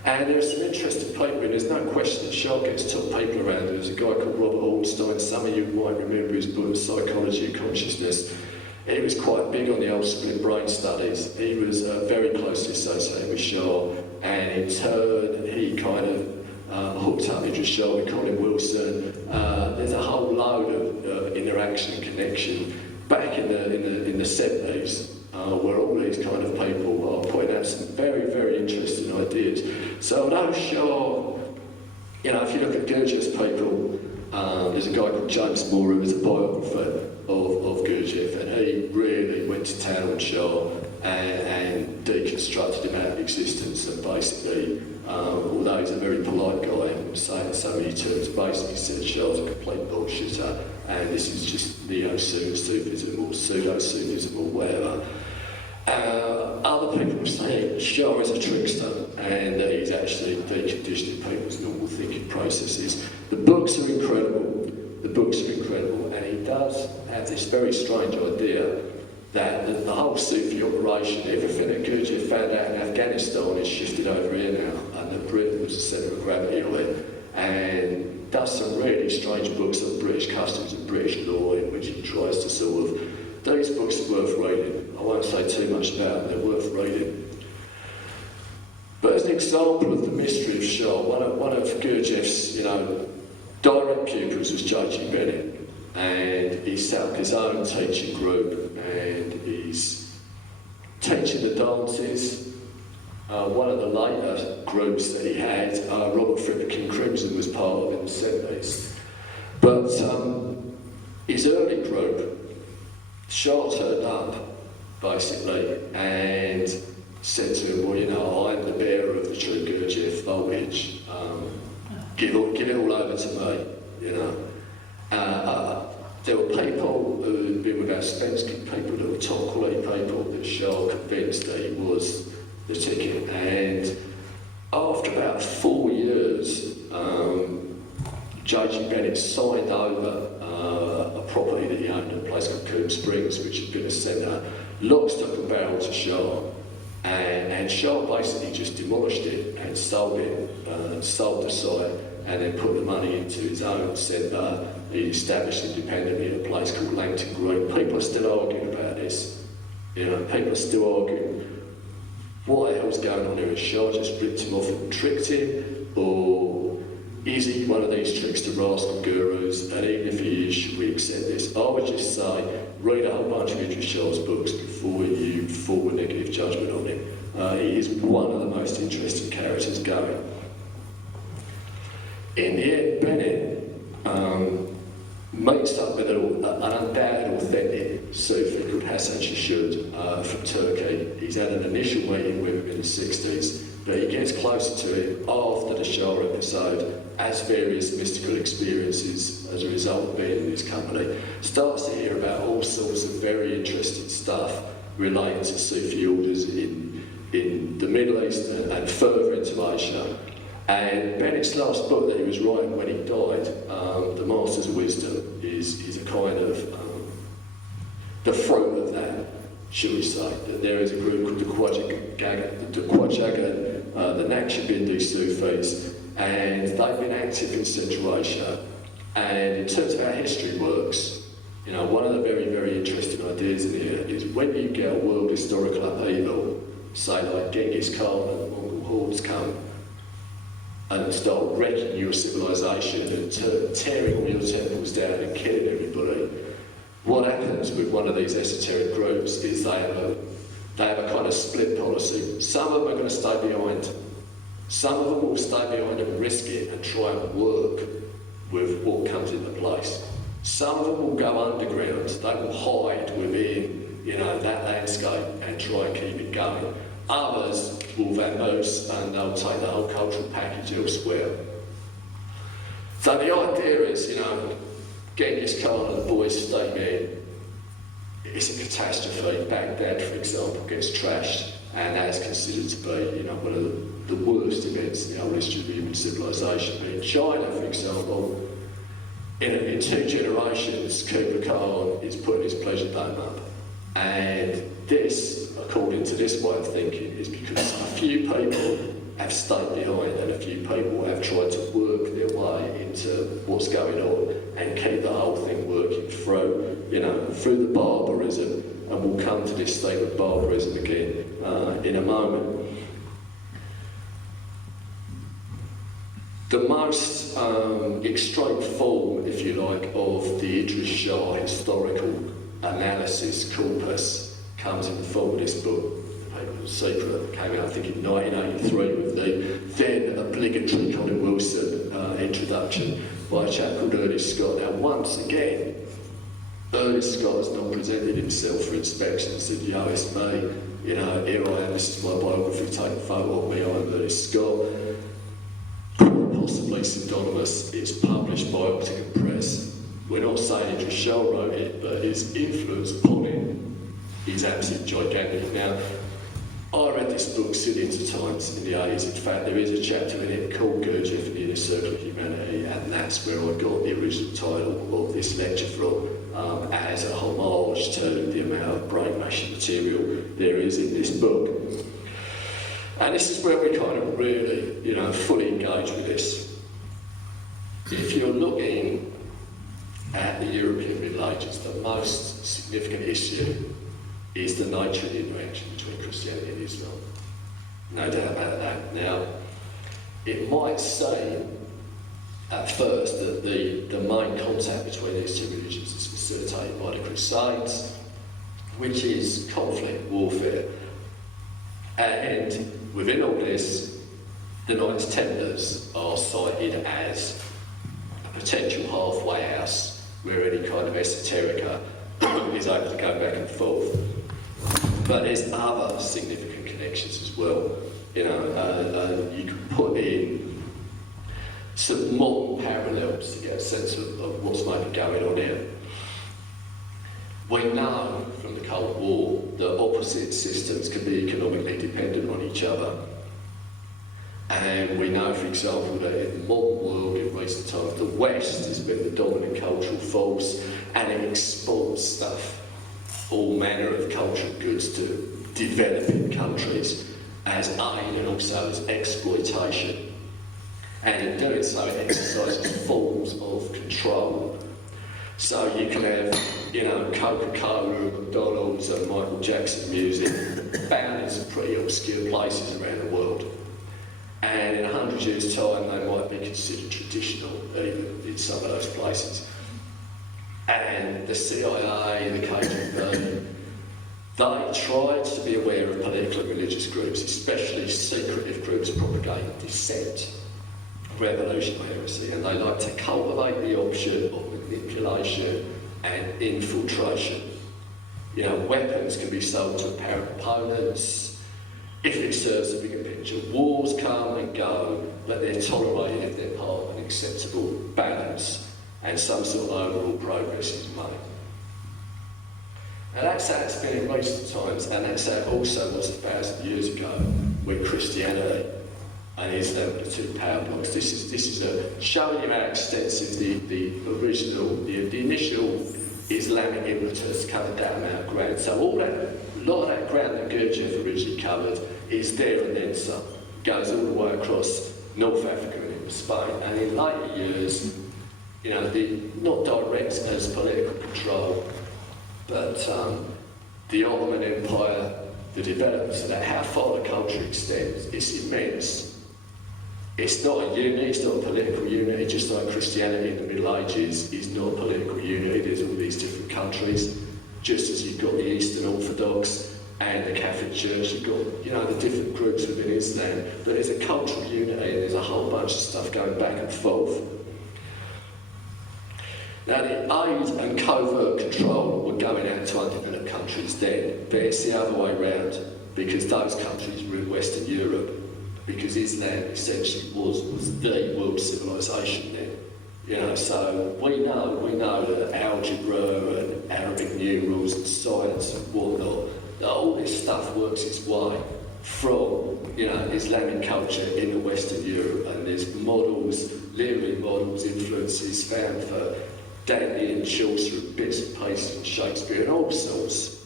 And there's some interesting people, and there's no question that Shah gets top people around. There's a guy called Robert Ornstein, some of you might remember his book, Psychology of Consciousness. He was quite big on the old split brain studies. He was very closely associated with Shah, and in turn, he kind of hooked up Idries Shah with Colin Wilson. There's a whole load of interaction and connection back in the 70s, where all these kind of people are putting out some very, very interesting ideas. So although Shah, if you look at Gurdjieff's people, there's a guy called James Moore who was a biographer of Gurdjieff, and he really went to town on Shah and deconstructed him out of existence, and basically, although he's a very polite guy and saying so many terms, basically said Shah's a complete bullshitter, and this is just neo-Sufism or pseudo-Sufism or whatever. Other people were saying Shah is a trickster and that he's actually deconditioning people's normal thinking processes. The books are incredible. And he does have this very strange idea that the whole Sufi operation, everything that Gurdjieff found out in Afghanistan is shifted over here now, and that Britain was the centre of gravity of it, and does some really strange books on British customs and British law, in which he tries to sort of, these books are worth reading. I won't say too much about them, they're worth reading. But as an example of the mystery of Shah, one of Gurdjieff's, direct pupils was J.G. Bennett, and he set up his own teaching group, and he's teaching the dances. One of the later groups that he had, Robert Fripp King Crimson was part of in the 70s. But his early group, Shah turned up, basically, and said to him, well, I'm the bearer of the true Gurdjieff voltage. Give it all over to me, there were people who'd been with Ouspensky, people that were top quality people that Shah convinced that he was the ticket. And after about 4 years, J.G. Bennett signed over a property that he owned in a place called Coombe Springs, which had been a centre, lock, stock and barrel to Shah. And Shah basically just demolished it and sold it, sold the site, and then put the money into his own centre. He established independently in a place called Langton Green. People are still arguing about this. You know, people are still arguing, what the hell's going on here? Has Shah just ripped him off and tricked him? Or is he one of these trickster rascal gurus? And even if he is, should we accept this? I would just say, read a whole bunch of Idries Shah's books before you form a negative judgment on him. He is one of the most interesting characters going. In the end, Bennett meets up with an undoubted authentic Sufi called Hassan Shashud from Turkey. He's had an initial meeting with him in the 60s, but he gets closer to him after the Shah episode, as various mystical experiences as a result of being in his company. Starts to hear about all sorts of very interesting stuff relating to Sufi orders in the Middle East and further into Asia. And Bennett's last book that he was writing when he died, The Masters of Wisdom, is a kind of the fruit of that, shall we say. That there is a group called the Qajagan, the Naqshbandi Sufis, and they've been active in Central Asia. And in terms of how history works, you know, one of the very, very interesting ideas in here is when you get a world historical upheaval, say like Genghis Khan and the Mongol hordes come and start wrecking your civilization and tearing all your temples down and killing everybody, what happens with one of these esoteric groups is they have a kind of split policy. Some of them are going to stay behind. Some of them will stay behind and risk it and try and work with what comes into place. Some of them will go underground. They will hide within, you know, that landscape and try and keep it going. Others will vamoose and they'll take the whole cultural package elsewhere. So the idea is, you know, Genghis Khan and the boys stay there. It's a catastrophe. Baghdad, for example, gets trashed, and that's considered to be, you know, one of the worst events in the whole history of human civilization. But in China, for example, in 2 generations, Kublai Khan is putting his pleasure dome up. And this, according to this way of thinking, is because a few people have stayed behind and a few people have tried to work their way into what's going on and keep the whole thing working through, you know, through the barbarism. And we'll come to this theme of barbarism again in a moment. The most extreme form, if you like, of the Idries Shah historical analysis corpus comes in the form of this book, The People's Secret, that came out I think in 1983 with the then obligatory Colin Wilson introduction by a chap called Idries Shah. Now once again, Idries Shah has not presented himself for inspection and said, yo, it's me, you know, here I am, this is my biography, take a photo of me, I'm Idries Shah. Possibly pseudonymous, it's published by Optic Press. We're not saying Idries Shah wrote it, but his influence upon it is absolutely gigantic. Now, I read this book zillions of times in the 80s. In fact, there is a chapter in it called Gurdjieff and the Inner Circle of Humanity, and that's where I got the original title of this lecture from, as a homage to the amount of brainwashing material there is in this book. And this is where we kind of really, you know, fully engage with this. If you're looking at the European Middle Ages, the most significant issue is the nature of the interaction between Christianity and Islam. No doubt about that. Now, it might seem at first that the main contact between these two religions is facilitated by the Crusades, which is conflict, warfare. And within all this, the Knights Templars are cited as a potential halfway house where any kind of esoterica is able to go back and forth. But there's other significant connections as well. You know, you can put in some modern parallels to get a sense of what's maybe going on here. We know from the Cold War that opposite systems can be economically dependent on each other. And we know, for example, that in the modern world in recent times, the West has been the dominant cultural force, and it exports stuff, all manner of cultural goods, to developing countries as aid and also as exploitation. And in doing so, it exercises forms of control. So you can have, you know, Coca-Cola and McDonald's and Michael Jackson music found in some pretty obscure places around the world. And in 100 years' time, they might be considered traditional, even in some of those places. And the CIA, the KGB, they tried to be aware of political and religious groups, especially secretive groups propagating dissent, revolutionary heresy, and they like to cultivate the option of manipulation and infiltration. You know, weapons can be sold to apparent opponents. If it serves a bigger picture, wars come and go, but they're tolerated if they're part of an acceptable balance, and some sort of overall progress is made. Now that's how it's been in recent times, and that's how it also was 1,000 years ago, when Christianity and Islam were the two power blocks. This is showing you how extensive the initial Islamic impetus covered that amount of ground. So a lot of that ground that Gurdjieff originally covered is there and then some. Goes all the way across North Africa and into Spain. And in later years, you know, not direct as political control, but the Ottoman Empire, the developments of that, how far the culture extends, it's immense. It's not a unity, it's not a political unity, just like Christianity in the Middle Ages is not a political unity. There's all these different countries, just as you've got the Eastern Orthodox and the Catholic Church, you've got, you know, the different groups within Islam, but there's a cultural unity and there's a whole bunch of stuff going back and forth. Now, the aid and covert control were going out to undeveloped countries then, but it's the other way around, because those countries were in Western Europe, because Islam essentially was the world civilization then. You know, so we know that algebra and Arabic numerals and science and whatnot, that all this stuff works its way from, you know, Islamic culture into Western Europe, and there's models, literary models, influences found for Dante and Chaucer and bits and pieces and Shakespeare and all sorts.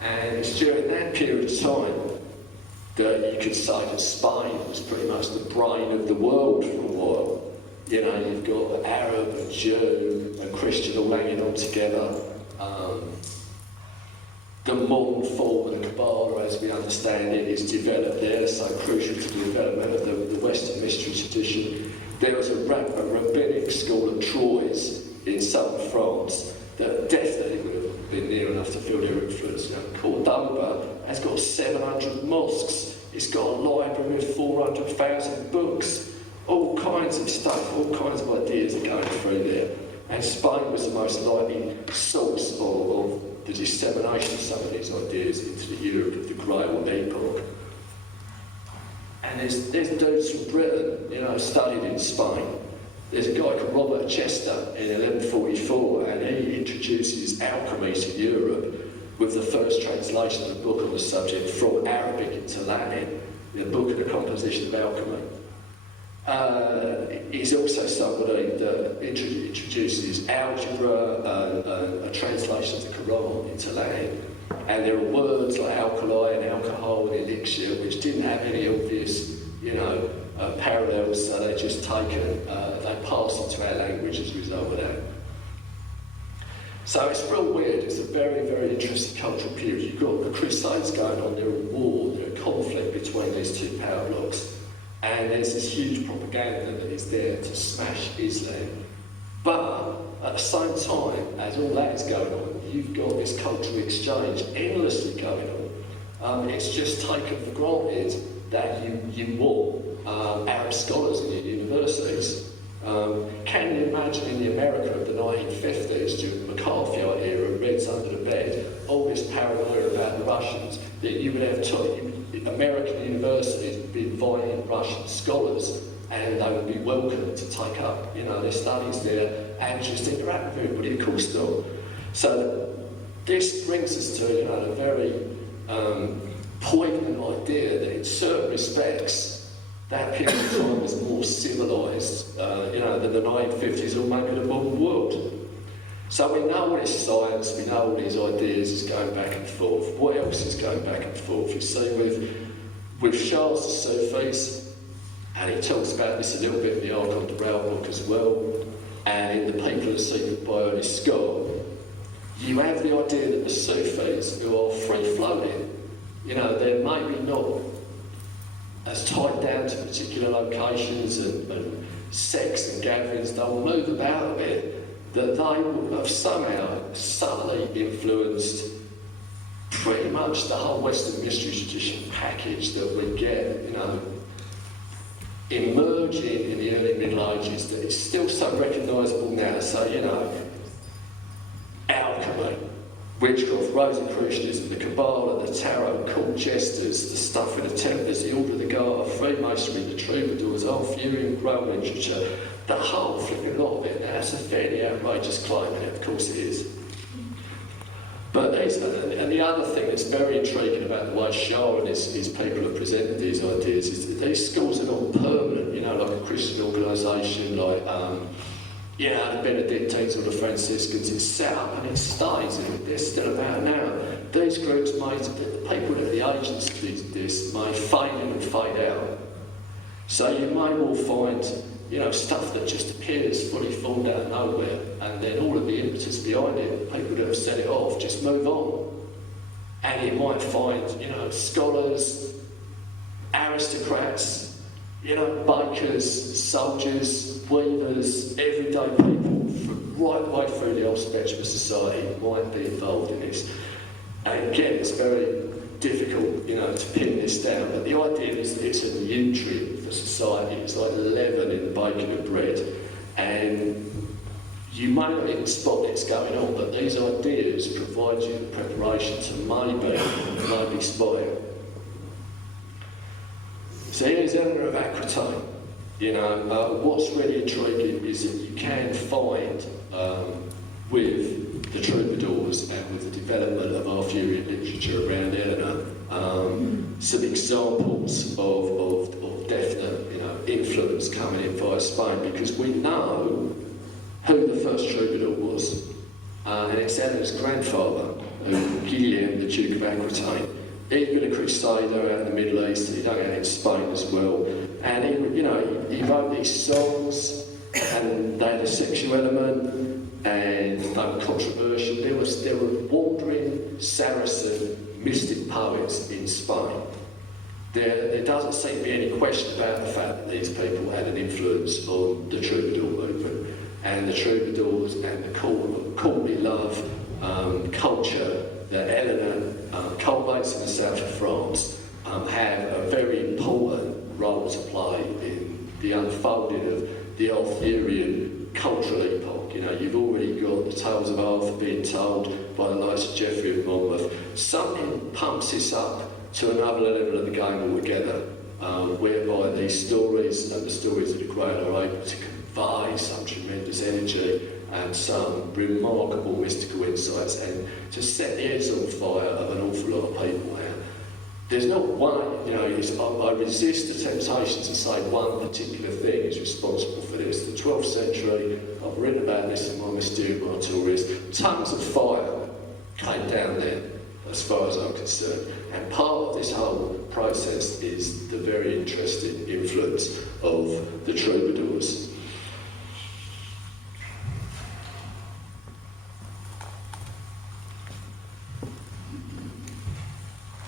And it's during that period of time that you could say that Spain was pretty much the brain of the world for a while. You know, you've got Arab and Jew and Christian all hanging on together. The modern form of the Kabbalah, as we understand it, is developed there, so crucial to the development of the Western mystery tradition. There was a rabbinic school of Troyes in southern France that definitely would have been near enough to feel their influence. You know, Cordoba has got 700 mosques, it's got a library of 400,000 books, all kinds of stuff, all kinds of ideas are going through there. And Spain was the most likely source of the dissemination of some of these ideas into the Europe of the Grail epoch. And there's dudes from Britain, you know, studied in Spain. There's a guy called Robert Chester in 1144, and he introduces alchemy to Europe with the first translation of a book on the subject from Arabic into Latin, the book of the composition of alchemy. He's also somebody that introduces algebra, a translation of the Quran into Latin. And there are words like alkali and alcohol and elixir which didn't have any obvious, you know, parallels, so they just they pass into our language as a result of that. So it's real weird. It's a very, very interesting cultural period. You've got the Crusades going on, there are war, there are conflict between these two power blocks, and there's this huge propaganda that is there to smash Islam. But at the same time, as all that is going on, you've got this cultural exchange endlessly going on. It's just taken for granted that you want Arab scholars in your universities. Can you imagine in the America of the 1950s, during the McCarthy era, Reds under the bed, all this paranoia about the Russians, that you would have American universities would be inviting Russian scholars, and they would be welcome to take up, you know, their studies there and just interact with everybody? Of course not. So this brings us to a very poignant idea that in certain respects that period of time was more civilised than the 1950s or maybe the modern world. So we know all this science, we know all these ideas is going back and forth. What else is going back and forth? You see, with Shah's the Sufis, and he talks about this a little bit in the Archon de Rail book as well, and in the People of the Secret by Early Scott, you have the idea that the Sufis, who are free-floating, they're maybe not as tied down to particular locations and sects and gatherings, they'll move about a bit, that they have somehow subtly influenced pretty much the whole Western mystery tradition package that we get, emerging in the early Middle Ages that is still so recognisable now. So, alchemy, witchcraft, Rosicrucianism, the Kabbalah, the Tarot, court jesters, the stuff in the Templars, the Order of the Garter, Freemasonry, the Troubadours, Arthurian Grail literature, the whole flipping lot of it. Now, that's a fairly outrageous claim, and of course it is. But and the other thing that's very intriguing about the way Shah and his people have presented these ideas is that these schools are not permanent, like a Christian organisation, like the Benedictines or the Franciscans. It's set up and it stays, and they're still about now. These groups, the people that are the agents of this may fade in and fade out. So you may well find stuff that just appears fully formed out of nowhere, and then all of the impetus behind it, people that have set it off, just move on. And you might find, scholars, aristocrats, bakers, soldiers, weavers, everyday people, from right way through the whole spectrum of society might be involved in this. And again, it's very difficult, to pin this down, but the idea is that it's a nutrient for society. It's like leaven in the baking of bread, and you may not even spot it's going on, but these ideas provide you the preparation to maybe spot it. So here's Eleanor of Aquitaine. What's really intriguing is that you can find with the troubadours and with the development of Arthurian literature around Eleanor, some examples of definite, influence coming in via Spain, because we know who the first troubadour was, and it's Eleanor's grandfather, Guillaume, the Duke of Aquitaine. He'd been a crusader out in the Middle East. He'd hung out in Spain as well, and he wrote these songs, and they had a sexual element. And they were controversial. There were wandering Saracen mystic poets in Spain. There doesn't seem to be any question about the fact that these people had an influence on the troubadour movement, and the troubadours and the courtly love culture that Eleanor cultivates in the south of France have a very important role to play in the unfolding of the Arthurian cultural epoch. You've already got the tales of Arthur being told by the likes of Geoffrey of Monmouth. Something pumps this up to another level of the game altogether, whereby these stories and the stories of the great are able to convey some tremendous energy and some remarkable mystical insights, and to set the heads on fire of an awful lot of people. There's not one, I resist the temptation to say one particular thing is responsible for this. The 12th century, I've written about this in my Mysterium Martyris, tongues of fire came down there, as far as I'm concerned. And part of this whole process is the very interesting influence of the troubadours.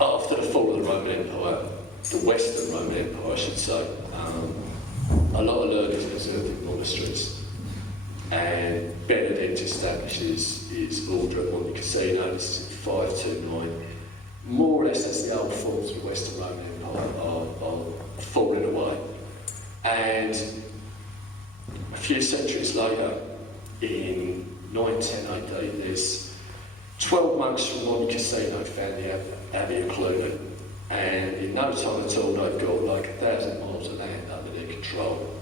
After the fall of the Roman Empire, the Western Roman Empire I should say, a lot of learners preserved in monasteries, and Bennett establishes his order at Monte Cassino. This is in 529. More or less as the old forms of the Western Roman Empire are falling away. And a few centuries later, in 910 AD, there's 12 monks from Monte Cassino found the Abbey of Cluny, and in no time at all they've got like 1,000 miles of land under their control,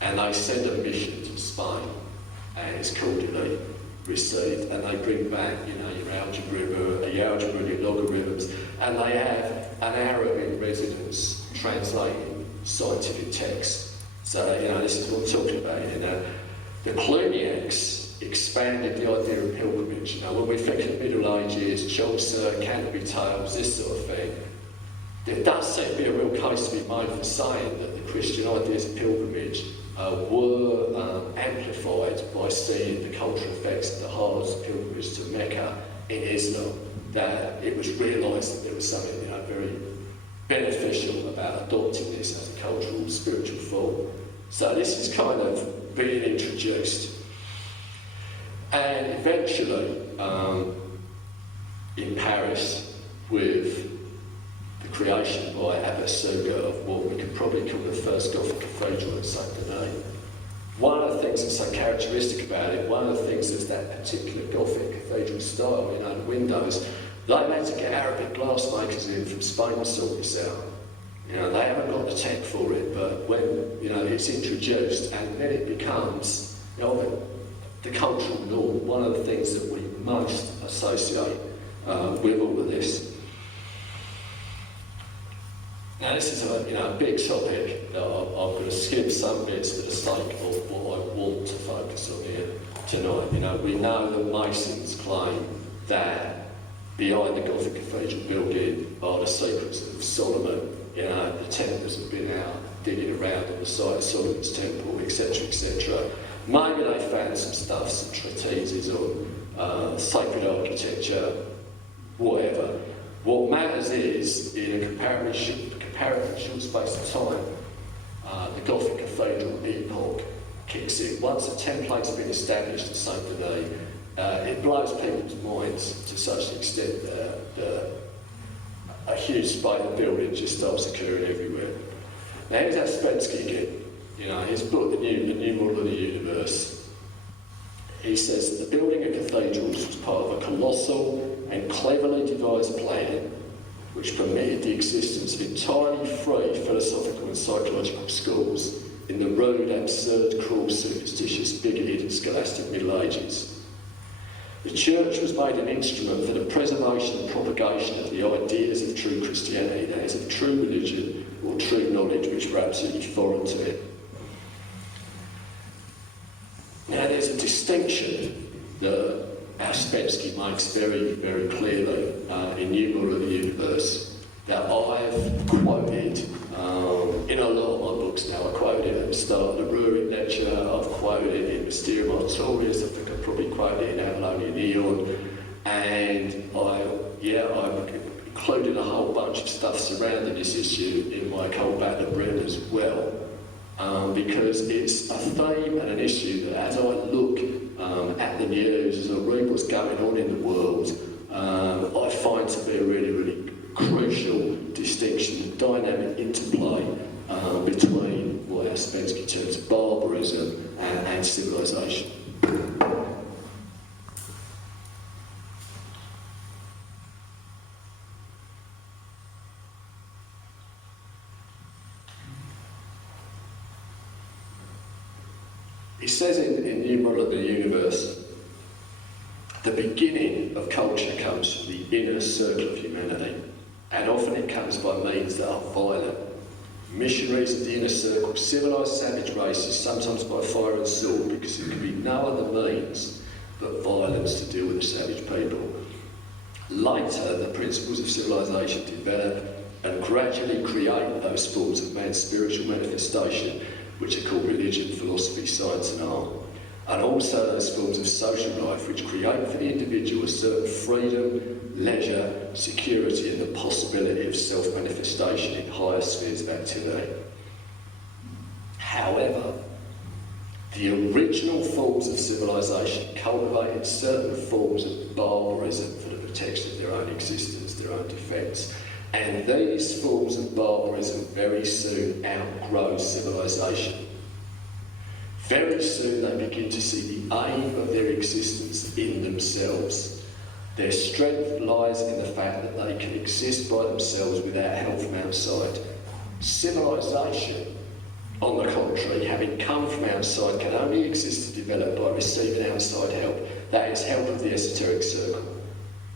and they send a mission to Spain, and it's called Italy. received, and they bring back, your algebra, your logarithms, and they have an Arab in residence translating scientific texts. So, this is what I'm talking about. The Cluniacs expanded the idea of pilgrimage. When we think of Middle Ages, Chaucer, Canterbury Tales, this sort of thing, there does seem to be a real case to be made for saying that the Christian ideas of pilgrimage were amplified by seeing the cultural effects of the Hajj pilgrimage to Mecca in Islam, that it was realised that there was something very beneficial about adopting this as a cultural, spiritual form. So this is kind of being introduced. And eventually, in Paris, with the creation by Abba Suga of what we could probably call the first Gothic Cathedral at Saint-Denis, one of the things that's so characteristic about it, one of the things is that particular Gothic cathedral style, the windows, they had to get Arabic glassmakers in from Spain to sort this out. They haven't got the tech for it, but when, it's introduced, and then it becomes, the cultural norm, one of the things that we most associate with all of this. Now this is a big topic that I'm going to skip some bits for the sake of what I want to focus on here tonight. We know that Masons claim that behind the Gothic Cathedral building are the secrets of Solomon. The Templars have been out digging around on the site of Solomon's Temple, etc., etc. Maybe they found some stuff, some treatises on sacred architecture, whatever. What matters is, in a comparatively short space of time, the Gothic Cathedral epoch kicks in. Once a template's been established at Saint-Denis, it blows people's minds to such an extent that a huge spate of building just starts occurring everywhere. Now here's Ouspensky again, his book, The New Model of the Universe. He says that the building of cathedrals was part of a colossal and cleverly devised plan which permitted the existence of entirely free philosophical and psychological schools in the rude, absurd, cruel, superstitious, bigoted and scholastic Middle Ages. The Church was made an instrument for the preservation and propagation of the ideas of true Christianity, that is, of true religion or true knowledge, which were absolutely foreign to it. Now there's a distinction that Ouspensky makes very, very clearly in New Model of the Universe that I've quoted in a lot of my books now. I quoted it at the start of the Rurik lecture, I've quoted it in Mysterium Artorius, I think I've probably quoted it in Avalonian Eon, and I've included a whole bunch of stuff surrounding this issue in my Cold Battle of Britain as well, because it's a theme and an issue that as I look at the news, as I read what's going on in the world, I find to be a really, really crucial distinction, the dynamic interplay between what Ouspensky terms barbarism and civilization. He says in New Model of the Universe, the beginning of culture comes from the inner circle of humanity, and often it comes by means that are violent. Missionaries of the inner circle civilise savage races, sometimes by fire and sword, because there can be no other means but violence to deal with the savage people. Later, the principles of civilization develop and gradually create those forms of man's spiritual manifestation, which are called religion, philosophy, science and art. And also those forms of social life which create for the individual a certain freedom, leisure, security and the possibility of self-manifestation in higher spheres of activity. However, the original forms of civilization cultivated certain forms of barbarism for the protection of their own existence, their own defence. And these forms of barbarism very soon outgrow civilization. Very soon they begin to see the aim of their existence in themselves. Their strength lies in the fact that they can exist by themselves without help from outside. Civilization, on the contrary, having come from outside, can only exist to develop by receiving outside help, that is help of the esoteric circle.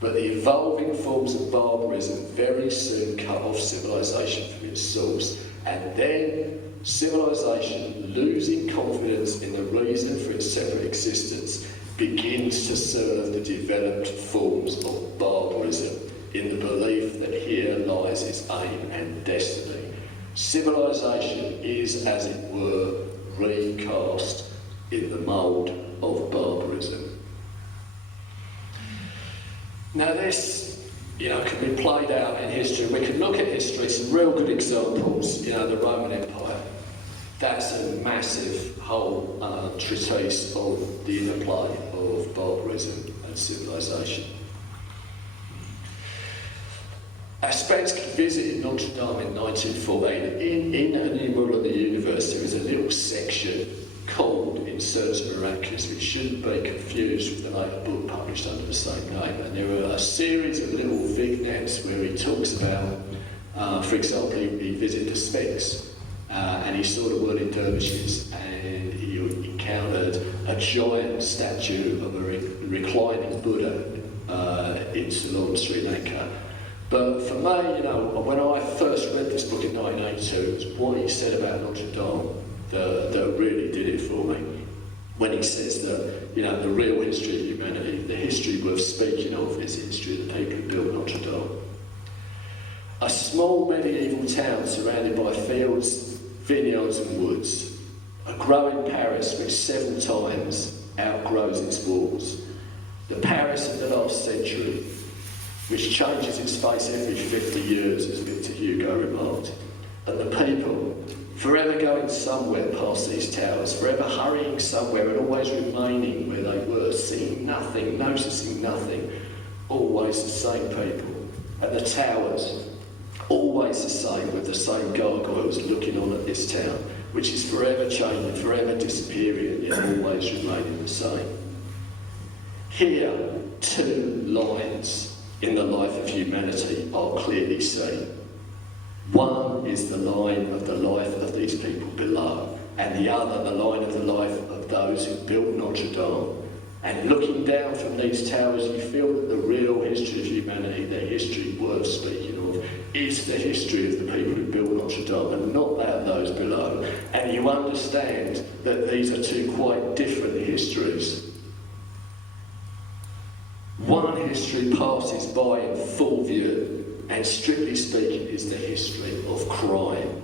But the evolving forms of barbarism very soon cut off civilization from its source, and then civilization, losing confidence in the reason for its separate existence, begins to serve the developed forms of barbarism in the belief that here lies its aim and destiny. Civilization is, as it were, recast in the mould of barbarism. Now this, can be played out in history. We can look at history, some real good examples, the Roman Empire. That's a massive whole treatise of the interplay of barbarism and civilization. Ouspensky visited Notre Dame in 1914. In An Emerald of the Universe, there is a little section called In Search of Miraculous, which shouldn't be confused with the later book published under the same name. And there are a series of little vignettes where he talks about, for example, he visited the Sphinx, and he saw the whirling dervishes, and he encountered a giant statue of a reclining Buddha in Ceylon, Sri Lanka. But for me, when I first read this book in 1982, it was what he said about Notre Dame that really did it for me. When he says that, the real history of humanity, the history worth speaking of, is the history of the people who built Notre Dame. A small medieval town surrounded by fields, vineyards and woods. A growing Paris which 7 times outgrows its walls. The Paris of the last century, which changes its face every 50 years, as Victor Hugo remarked. And the people, forever going somewhere past these towers, forever hurrying somewhere and always remaining where they were, seeing nothing, noticing nothing, always the same people. And the towers, always the same, with the same gargoyles looking on at this town, which is forever changing, forever disappearing, yet always remaining the same. Here, 2 lines in the life of humanity are clearly seen. One is the line of the life of these people below, and the other the line of the life of those who built Notre Dame. And looking down from these towers, you feel that the real history of humanity, the history worth speaking of, is the history of the people who built Notre Dame, and not that of those below. And you understand that these are 2 quite different histories. One history passes by in full view, and strictly speaking is the history of crime.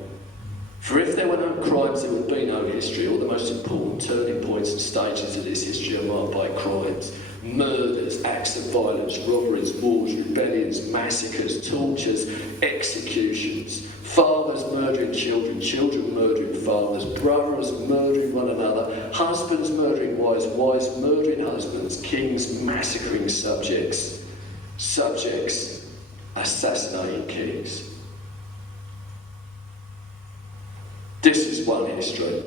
For if there were no crimes, there would be no history. All the most important turning points and stages of this history are marked by crimes. Murders, acts of violence, robberies, wars, rebellions, massacres, tortures, executions, fathers murdering children, children murdering fathers, brothers murdering one another, husbands murdering wives, wives murdering husbands, kings massacring subjects, subjects assassinating kings. This is one history,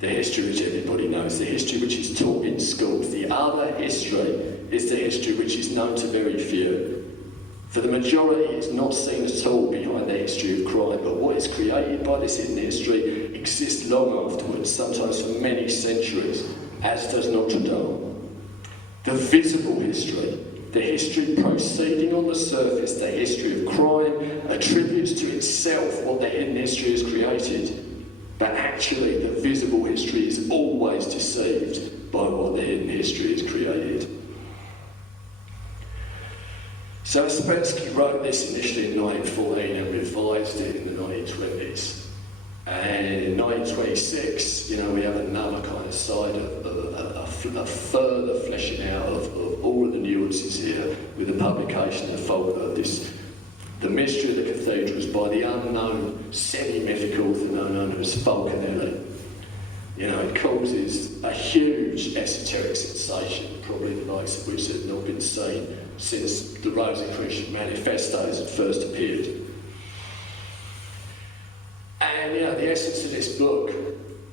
the history which everybody knows, the history which is taught in schools. The other history is the history which is known to very few. For the majority, it's not seen at all behind the history of crime, but what is created by this hidden history exists long afterwards, sometimes for many centuries, as does Notre Dame. The visible history, the history proceeding on the surface, the history of crime, attributes to itself what the hidden history has created. But actually, the visible history is always deceived by what the hidden history has created. So Ouspensky wrote this initially in 1914 and revised it in the 1920s. And in 1926, we have another kind of side of a further fleshing out of all of the nuances here with the publication of this. The Mystery of the Cathedrals by the unknown semi-mythical author known as Falconelli. It causes a huge esoteric sensation, probably the likes of which had not been seen since the Rosicrucian manifestos had first appeared. And the essence of this book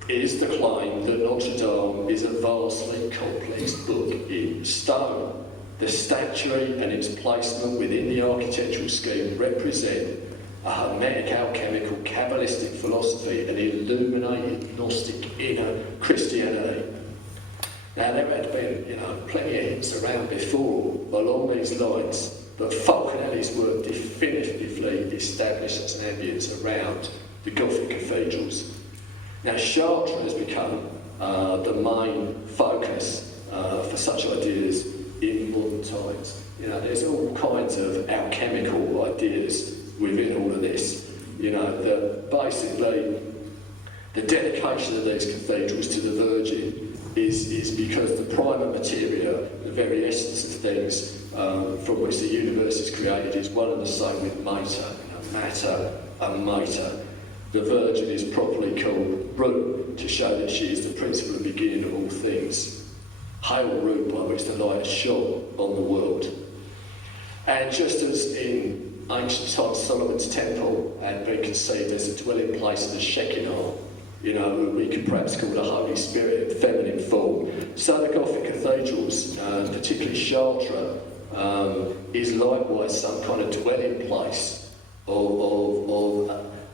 is the claim that Notre Dame is a vastly complex book in stone. The statuary and its placement within the architectural scheme represent a hermetic, alchemical, Kabbalistic philosophy, an illuminated Gnostic inner Christianity. Now, there had been, plenty of hints around before along these lines, but Falconelli's work definitively established its ambience around the Gothic cathedrals. Now, Chartres has become the main focus for such ideas in modern times. There's all kinds of alchemical ideas within all of this. That basically the dedication of these cathedrals to the Virgin is because the primal materia, the very essence of things from which the universe is created, is one and the same with matter, matter and mater. The Virgin is properly called Root to show that she is the principle and beginning of all things. Hail Root, by which the light shone on the world. And just as in ancient times Solomon's temple had been conceived as a dwelling place of the Shekinah, we could perhaps call the Holy Spirit in feminine form. So the Gothic cathedrals, particularly Chartres, is likewise some kind of dwelling place of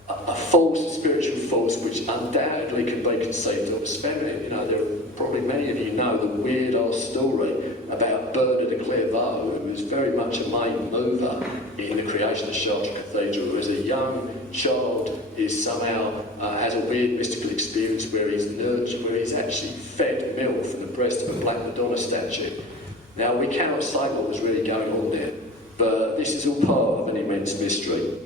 a force, a spiritual force, which undoubtedly can be conceived of as feminine. There are probably many of you know the weird old story about Bernard de Clairvaux, who was very much a main mover in the creation of Chartres Cathedral, who as a young child is somehow has a weird mystical experience where he's nurtured, where he's actually fed milk from the breast of a Black Madonna statue. Now, we cannot say what was really going on there, but this is all part of an immense mystery.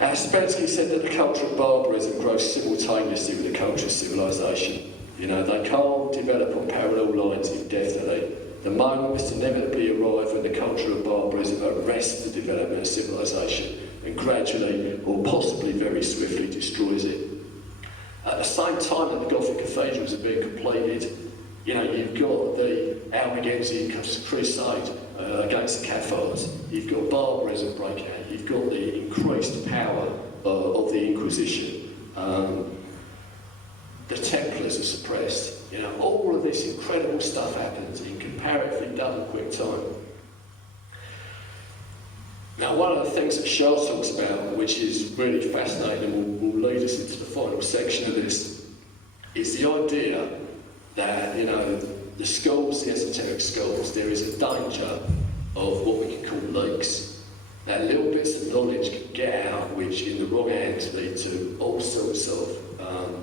Ouspensky said that the culture of barbarism grows simultaneously with the culture of civilization. They can't develop on parallel lines indefinitely. The moment must inevitably arrive when the culture of barbarism arrests the development of civilization and gradually, or possibly very swiftly, destroys it. At the same time that the Gothic cathedrals are being completed, you've got the Albigensian crusade against the Cathars, you've got barbarism breaking out, you've got the increased power of the Inquisition, the Templars are suppressed. All of this incredible stuff happens in comparatively double quick time. Now, one of the things that Shah talks about, which is really fascinating and will lead us into the final section of this, is the idea that, the schools, the esoteric schools, there is a danger of what we can call leaks. That little bits of knowledge can get out, which in the wrong hands lead to all sorts of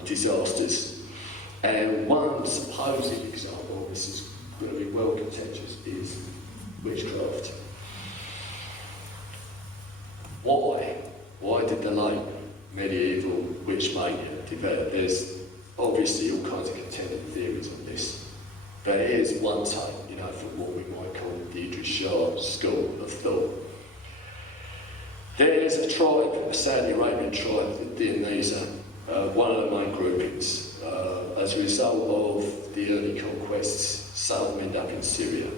disasters. And one supposed example, this is going to be well contentious, is witchcraft. Why did the late medieval witch mania develop? There's obviously all kinds of contending theories on this, but here's one take, from what we might call the Idries Shah school of thought. There's a tribe, a Saudi Arabian tribe, the Dionysa, one of the main groupings. As a result of the early conquests, some of them end up in Syria.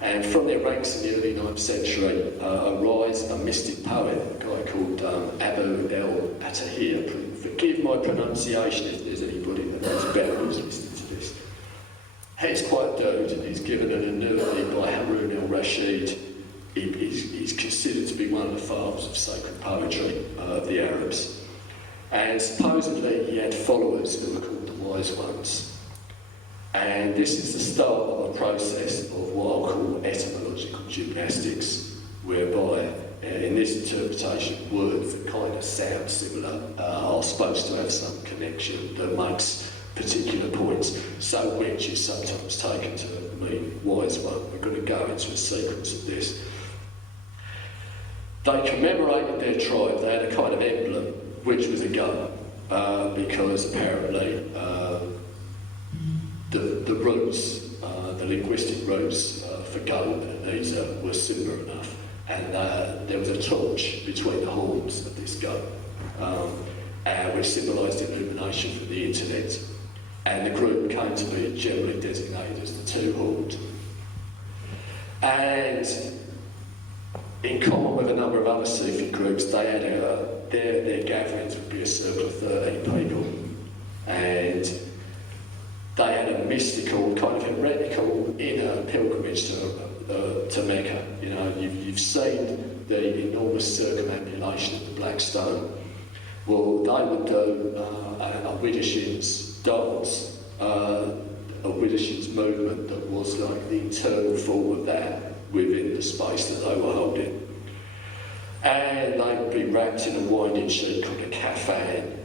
And from their ranks in the early 9th century arise a mystic poet, a guy called Abu el-Atahir. Forgive my pronunciation if there's anybody that knows better who's listening to this. He's quite dude, and he's given an annuity by Harun al-Rashid. He's considered to be one of the fathers of sacred poetry of the Arabs. And supposedly he had followers who were called the Wise Ones. And this is the start of a process of what I'll call etymological gymnastics, whereby, in this interpretation, words that kind of sound similar are supposed to have some connection that makes particular points. So witch is sometimes taken to mean wise one. We're going to go into a sequence of this. They commemorated their tribe. They had a kind of emblem, which was a gun, because apparently the roots, the linguistic roots for gun and these were similar enough, and there was a torch between the horns of this gun, which symbolised illumination from the internet, and the group came to be generally designated as the Two-Horned. And in common with a number of other Sufi groups, they had their gatherings would be a circle of 13 people, and they had a mystical, kind of heretical inner pilgrimage to Mecca. You've seen the enormous circumambulation of the Black Stone. Well, they would do a Widdershins dance a Widdershins movement that was like the internal form of that within the space that they were holding. And they'd be wrapped in a winding sheet called a kafan,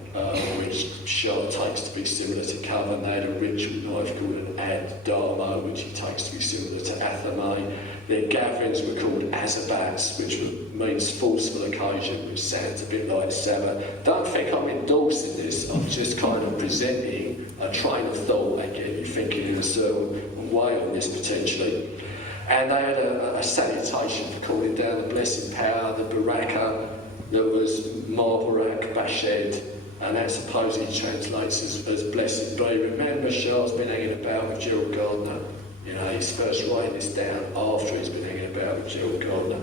which Shah takes to be similar to coven. They had a ritual knife called an ad-dharma, which he takes to be similar to athame. Their gatherings were called azabats, which means forceful occasion, which sounds a bit like Sabbath. Don't think I'm endorsing this, I'm just kind of presenting a train of thought and getting you thinking in a certain way on this potentially. And they had a salutation for calling down the blessing power, the baraka, that was Marbarak Bashed, and that supposedly translates as blessed be. Remember, Shah's been hanging about with Gerald Gardner. You know, he's first writing this down after he's been hanging about with Gerald Gardner.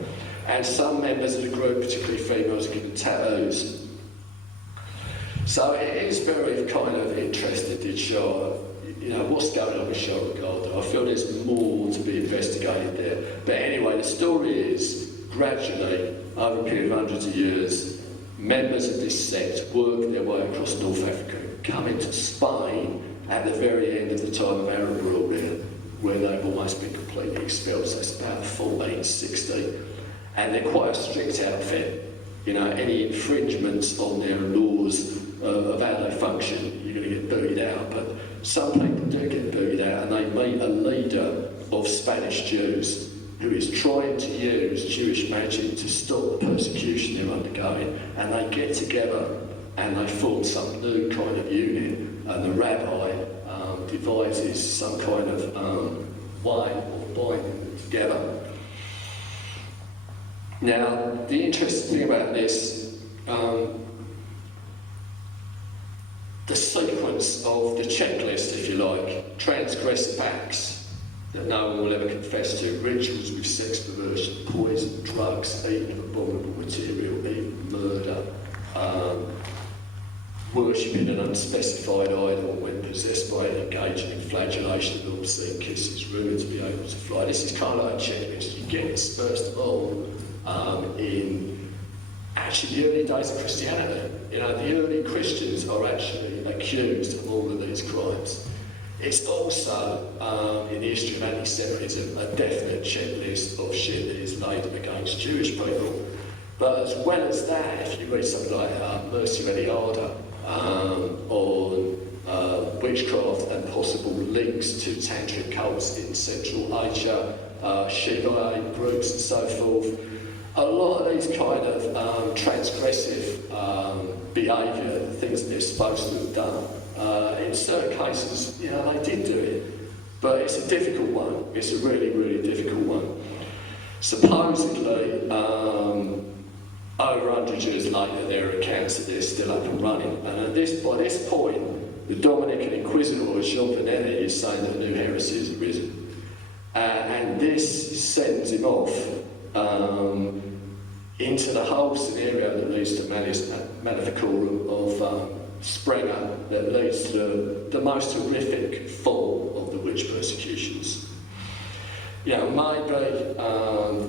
And some members of the group, particularly females, are given tattoos. So it is very kind of interesting, did Shah, you know, what's going on with Shah Gardner? I feel there's more to be investigated there. But anyway, the story is, gradually, over a period of hundreds of years, members of this sect work their way across North Africa, coming to Spain at the very end of the time of Arab rule there, where they've almost been completely expelled. So it's about 1460. And they're quite a strict outfit. You know, any infringements on their laws of how they function, you're going to get booted out. But some people do get booted out, and they meet a leader of Spanish Jews who is trying to use Jewish magic to stop the persecution they're undergoing, and they get together and they form some new kind of unit, and the rabbi devises some kind of way of binding them together. Now, the interesting thing about this, the sequence of the checklist, if you like, transgressive acts that no one will ever confess to, rituals with sex perversion, poison, drugs, eating of abominable material, even murder, worshipping an unspecified idol when possessed by it, engaging in flagellation of obscene kisses, rumoured to be able to fly. This is kind of like a checklist. You get this first of all in actually the early days of Christianity. You know, the early Christians are actually accused of all of these crimes. It's also, in the history of anti-Semitism, a definite checklist of shit that is laid against Jewish people. But as well as that, if you read something like Mercy of Eliada on witchcraft and possible links to tantric cults in Central Asia, Shiite groups and so forth, a lot of these kind of transgressive behaviour, things that they're supposed to have done, in certain cases, you know, they did do it, but it's a difficult one. It's a really, really difficult one. Supposedly, over 100 years later, there are accounts that they're still up and running, and by this point, the Dominican Inquisitor, Jean Bennett, is saying that new heresies have risen, and this sends him off into the whole scenario that leads to Maleficorum of Sprenger, that leads to the most horrific form of the witch persecutions. You know, maybe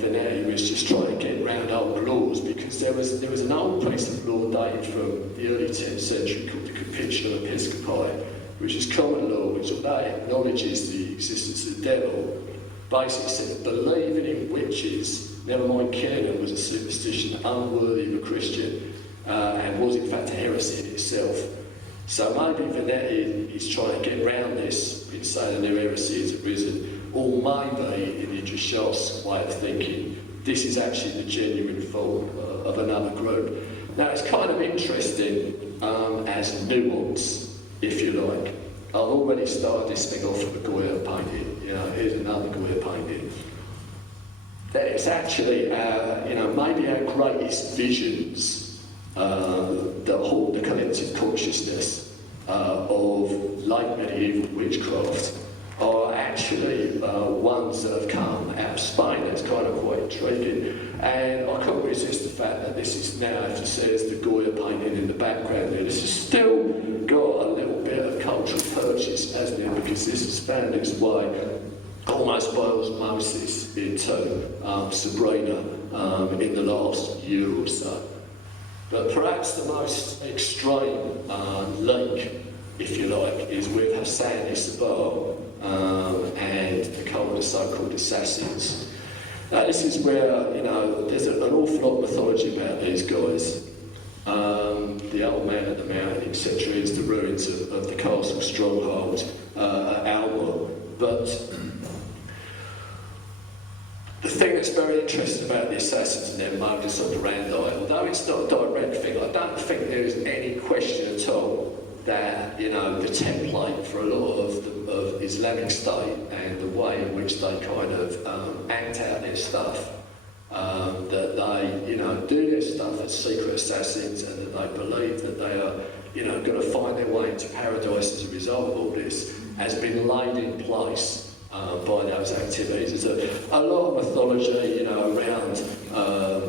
Venetti was just trying to get around old laws, because there was an old piece of law dated from the early 10th century called the Capitulum Episcopi, which is common law, which although it acknowledges the existence of the devil, basically said believing in witches, never mind killing them, was a superstition unworthy of a Christian, and was in fact a heresy in itself. So maybe Venetti is trying to get around this in saying that new heresies have risen, or maybe in Idries Shah's way of thinking, this is actually the genuine form of another group. Now it's kind of interesting as nuance, if you like. I've already started this thing off with a Goya painting. You know, here's another Goya painting. That it's actually, you know, maybe our greatest visions that hold the collective consciousness of late medieval witchcraft are actually ones that have come out of Spain. That's kind of quite intriguing. And I couldn't resist the fact that this is now, as it says, the Goya painting in the background there. This has still got a little bit of cultural purchase, hasn't it? Because this has found its way almost by osmosis into Sabrina in the last year or so. But perhaps the most extreme link, if you like, is with Hassan Issabar, and the cult of the so-called assassins. Now, this is where, you know, there's an awful lot of mythology about these guys. The old man at the mountain, etc., is the ruins of the castle stronghold at Alma. But the thing that's very interesting about the assassins and their modus operandi, although it's not a direct thing, I don't think there is any question at all that, you know, the template for a lot of Islamic State and the way in which they kind of act out their stuff, that they, you know, do their stuff as secret assassins, and that they believe that they are, you know, going to find their way into paradise as a result of all this, has been laid in place by those activities. There's a lot of mythology, you know, around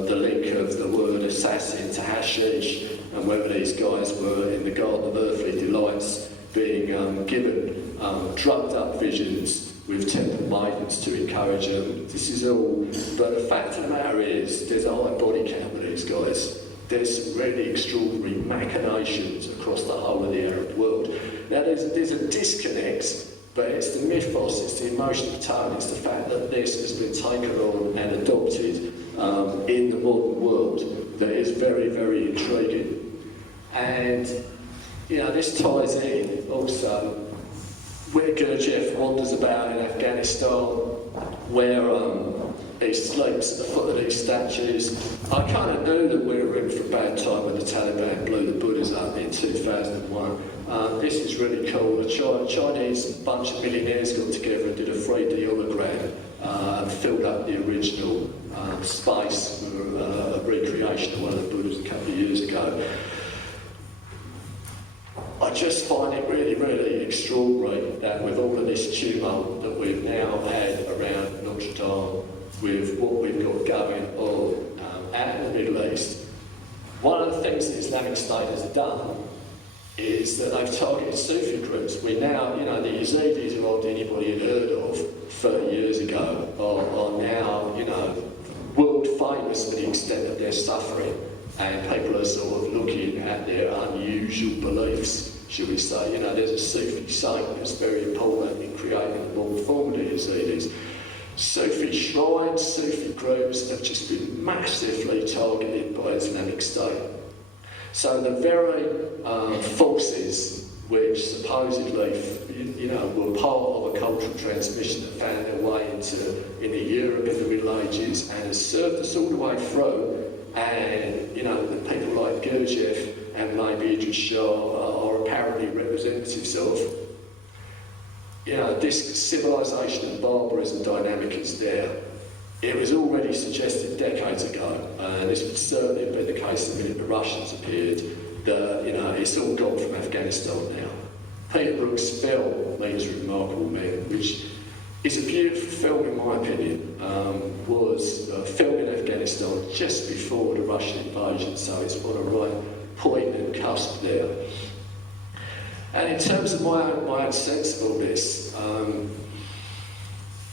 the link of the word assassin to hashish, and whether these guys were in the garden of earthly delights being given drugged up visions with temple maidens to encourage them. This is all, but the fact of the matter is, there's a high body count with these guys. There's some really extraordinary machinations across the whole of the Arab world. Now there's a disconnect, but it's the mythos, it's the emotional tone, it's the fact that this has been taken on and adopted in the modern world that is very, very intriguing. And, you know, this ties in also where Gurdjieff wanders about in Afghanistan, where he sleeps at the foot of these statues. I kind of knew that we were in for a bad time when the Taliban blew the Buddhas up in 2001. This is really cool. A Chinese bunch of millionaires got together and did a 3D hologram and filled up the original space for a recreation of one of the Buddhas a couple of years ago. I just find it really, really extraordinary that with all of this tumult that we've now had around Notre Dame, with what we've got going on out in the Middle East, one of the things that Islamic State has done is that they've targeted Sufi groups. We now, you know, the Yezidis, who hardly anybody had heard of 30 years ago, are now, you know, world famous for the extent of their suffering. And people are sort of looking at their unusual beliefs, shall we say. You know, there's a Sufi saint that's very important in creating the modern form of the Yezidis. Sufi shrines, Sufi groups have just been massively targeted by Islamic State. So the very forces which supposedly, you know, were part of a cultural transmission that found their way into Europe in the Middle Ages and has served us all the way through. And, you know, the people like Gurdjieff and maybe Idries Shah are apparently representatives of, you know, this civilization and barbarism dynamic is there. It was already suggested decades ago, and this would certainly have been the case the minute the Russians appeared, that, you know, it's all gone from Afghanistan now. Peter Brook's film, Leaders of Remarkable Men, which is a beautiful film in my opinion, was filmed in Afghanistan just before the Russian invasion, so it's on a right point and cusp there. And in terms of my own sense of all this,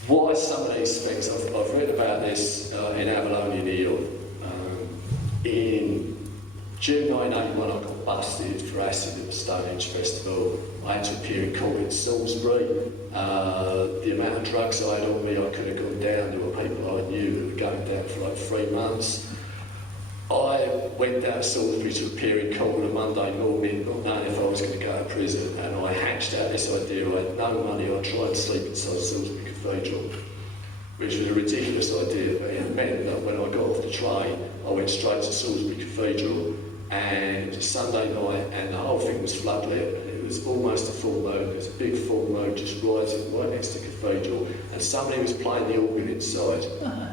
why some of these things, I've read about this in Avalonian Eon. In June 1981 I got busted for acid at the Stonehenge Festival. I had to appear in court in Salisbury. The amount of drugs I had on me, I could have gone down. There were people I knew who were going down for like 3 months. I went down to Salisbury to appear in court on a Monday morning, not knowing if I was going to go to prison, and I hatched out this idea. I had no money. I tried to sleep inside Salisbury Cathedral, which was a ridiculous idea, but it meant that when I got off the train, I went straight to Salisbury Cathedral, and it was a Sunday night, and the whole thing was floodlit. It was almost a full moon. There was a big full moon just rising right next to the cathedral, and somebody was playing the organ inside,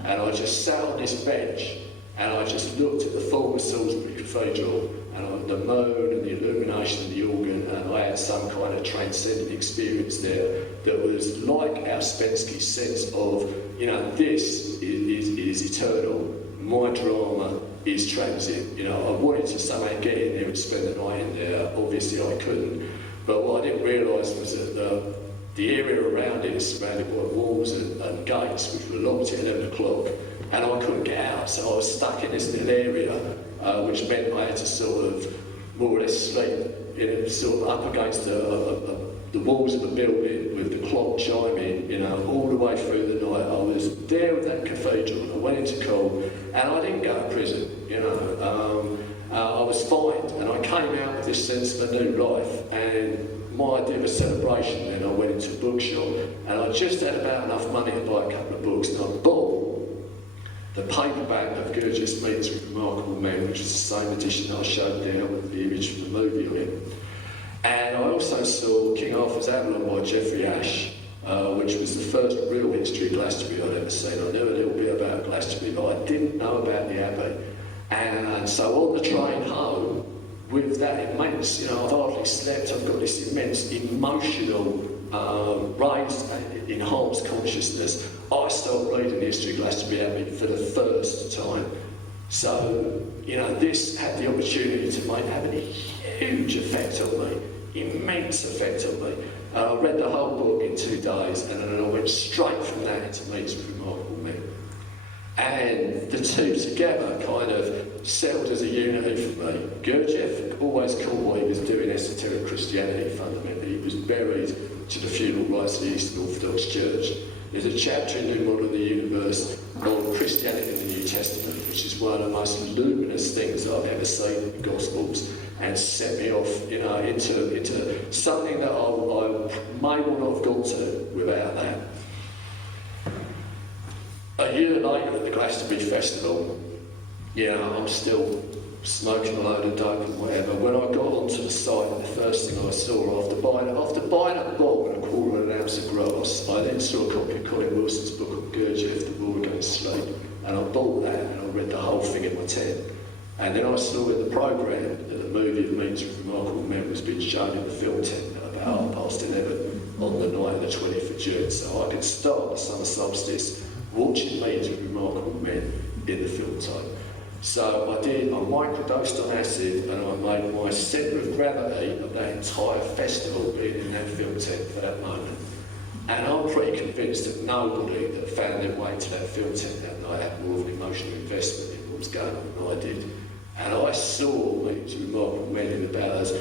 and I just sat on this bench, and I just looked at the former Salisbury Cathedral, and the moon and the illumination of the organ, and I had some kind of transcendent experience there that was like Ouspensky's sense of, you know, this is eternal, my drama is transient. You know, I wanted to somehow get in there and spend the night in there. Obviously I couldn't, but what I didn't realise was that the area around it is surrounded by walls and gates which were locked at 11 o'clock, and I couldn't get out, so I was stuck in this little area, which meant I had to sort of more or less sleep in sort of up against the walls of the building with the the clock chiming, you know, all the way through the night. I was there with that cathedral, and I went into court, and I didn't go to prison, you know. I was fined, and I came out with this sense of a new life, and my idea of a celebration, then I went into a bookshop, and I just had about enough money to buy a couple of books, and I bought the paperback of Gurdjieff's Meetings with Remarkable Men, which is the same edition that I showed there with the image from the movie on it. And I also saw King Arthur's Avalon by Geoffrey Ashe, which was the first real history of Glastonbury I'd ever seen. I knew a little bit about Glastonbury, but I didn't know about the Abbey. And so on the train home, with that immense, you know, I've hardly slept, I've got this immense emotional, raised, enhanced consciousness. I started reading the history of Glastonbury Abbey for the first time. So, you know, this had the opportunity to have a huge effect on me, immense effect on me. I read the whole book in 2 days, and then I went straight from that into Meetings with Remarkable Men. And the two together kind of settled as a unity for me. Gurdjieff always called what he was doing esoteric Christianity fundamentally. He was buried to the funeral rites of the Eastern Orthodox Church. There's a chapter in New Model of the Universe on Christianity in the New Testament, which is one of the most luminous things I've ever seen in the Gospels, and set me off, you know, into something that I may well not have got to without that. A year later at the Glastonbury Festival, you know, I'm still smoking a load of dope and whatever. When I got onto the site, the first thing I saw after buying a bog and a quarter of an ounce of grass, I then saw a copy of Colin Wilson's book on Gurdjieff, The War Against Sleep, and I bought that and I read the whole thing in my tent. And then I saw in the programme that the movie of Meetings with Remarkable Men was being shown in the film tent at about 11:30 on the night of the 20th of June, so I could start the summer solstice watching Meetings with Remarkable Men in the film time. So I microdosed on acid, and I made my centre of gravity of that entire festival being in that film tent for that moment. And I'm pretty convinced that nobody that found their way to that film tent that night had more of an emotional investment in what was going on than I did. And I saw Meetings with Remarkable Men in about as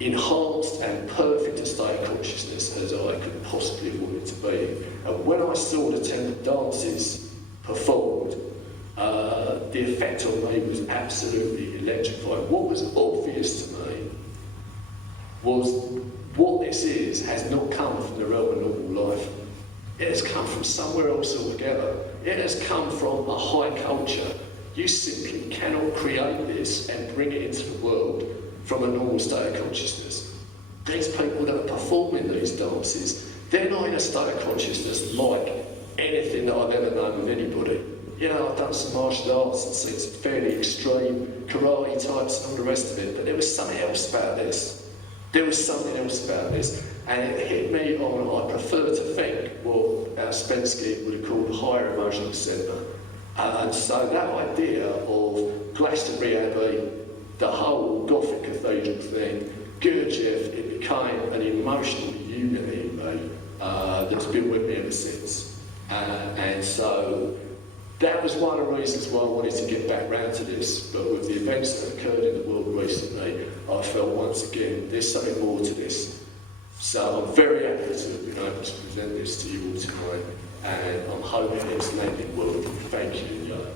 enhanced and perfect a state of consciousness as I could possibly have wanted to be. And when I saw the temple dances performed, the effect on me was absolutely electrifying. What was obvious to me was what this is has not come from the realm of normal life. It has come from somewhere else altogether. It has come from a high culture. You simply cannot create this and bring it into the world from a normal state of consciousness. These people that are performing these dances, they're not in a state of consciousness like anything that I've ever known of anybody. You know, I've done some martial arts and seen some fairly extreme karate types and all the rest of it, but there was something else about this. There was something else about this, and it hit me on, I prefer to think, what Ouspensky would have called higher emotional centre. And so that idea of Glastonbury Abbey, the whole Gothic Cathedral thing, Gurdjieff, it became an emotional unity in me that's been with me ever since. And so that was one of the reasons why I wanted to get back round to this, but with the events that occurred in the world recently, I felt once again there's something more to this. So I'm very happy to have been able to present this to you all tonight, and I'm hoping it's landed well. Thank you, Joe.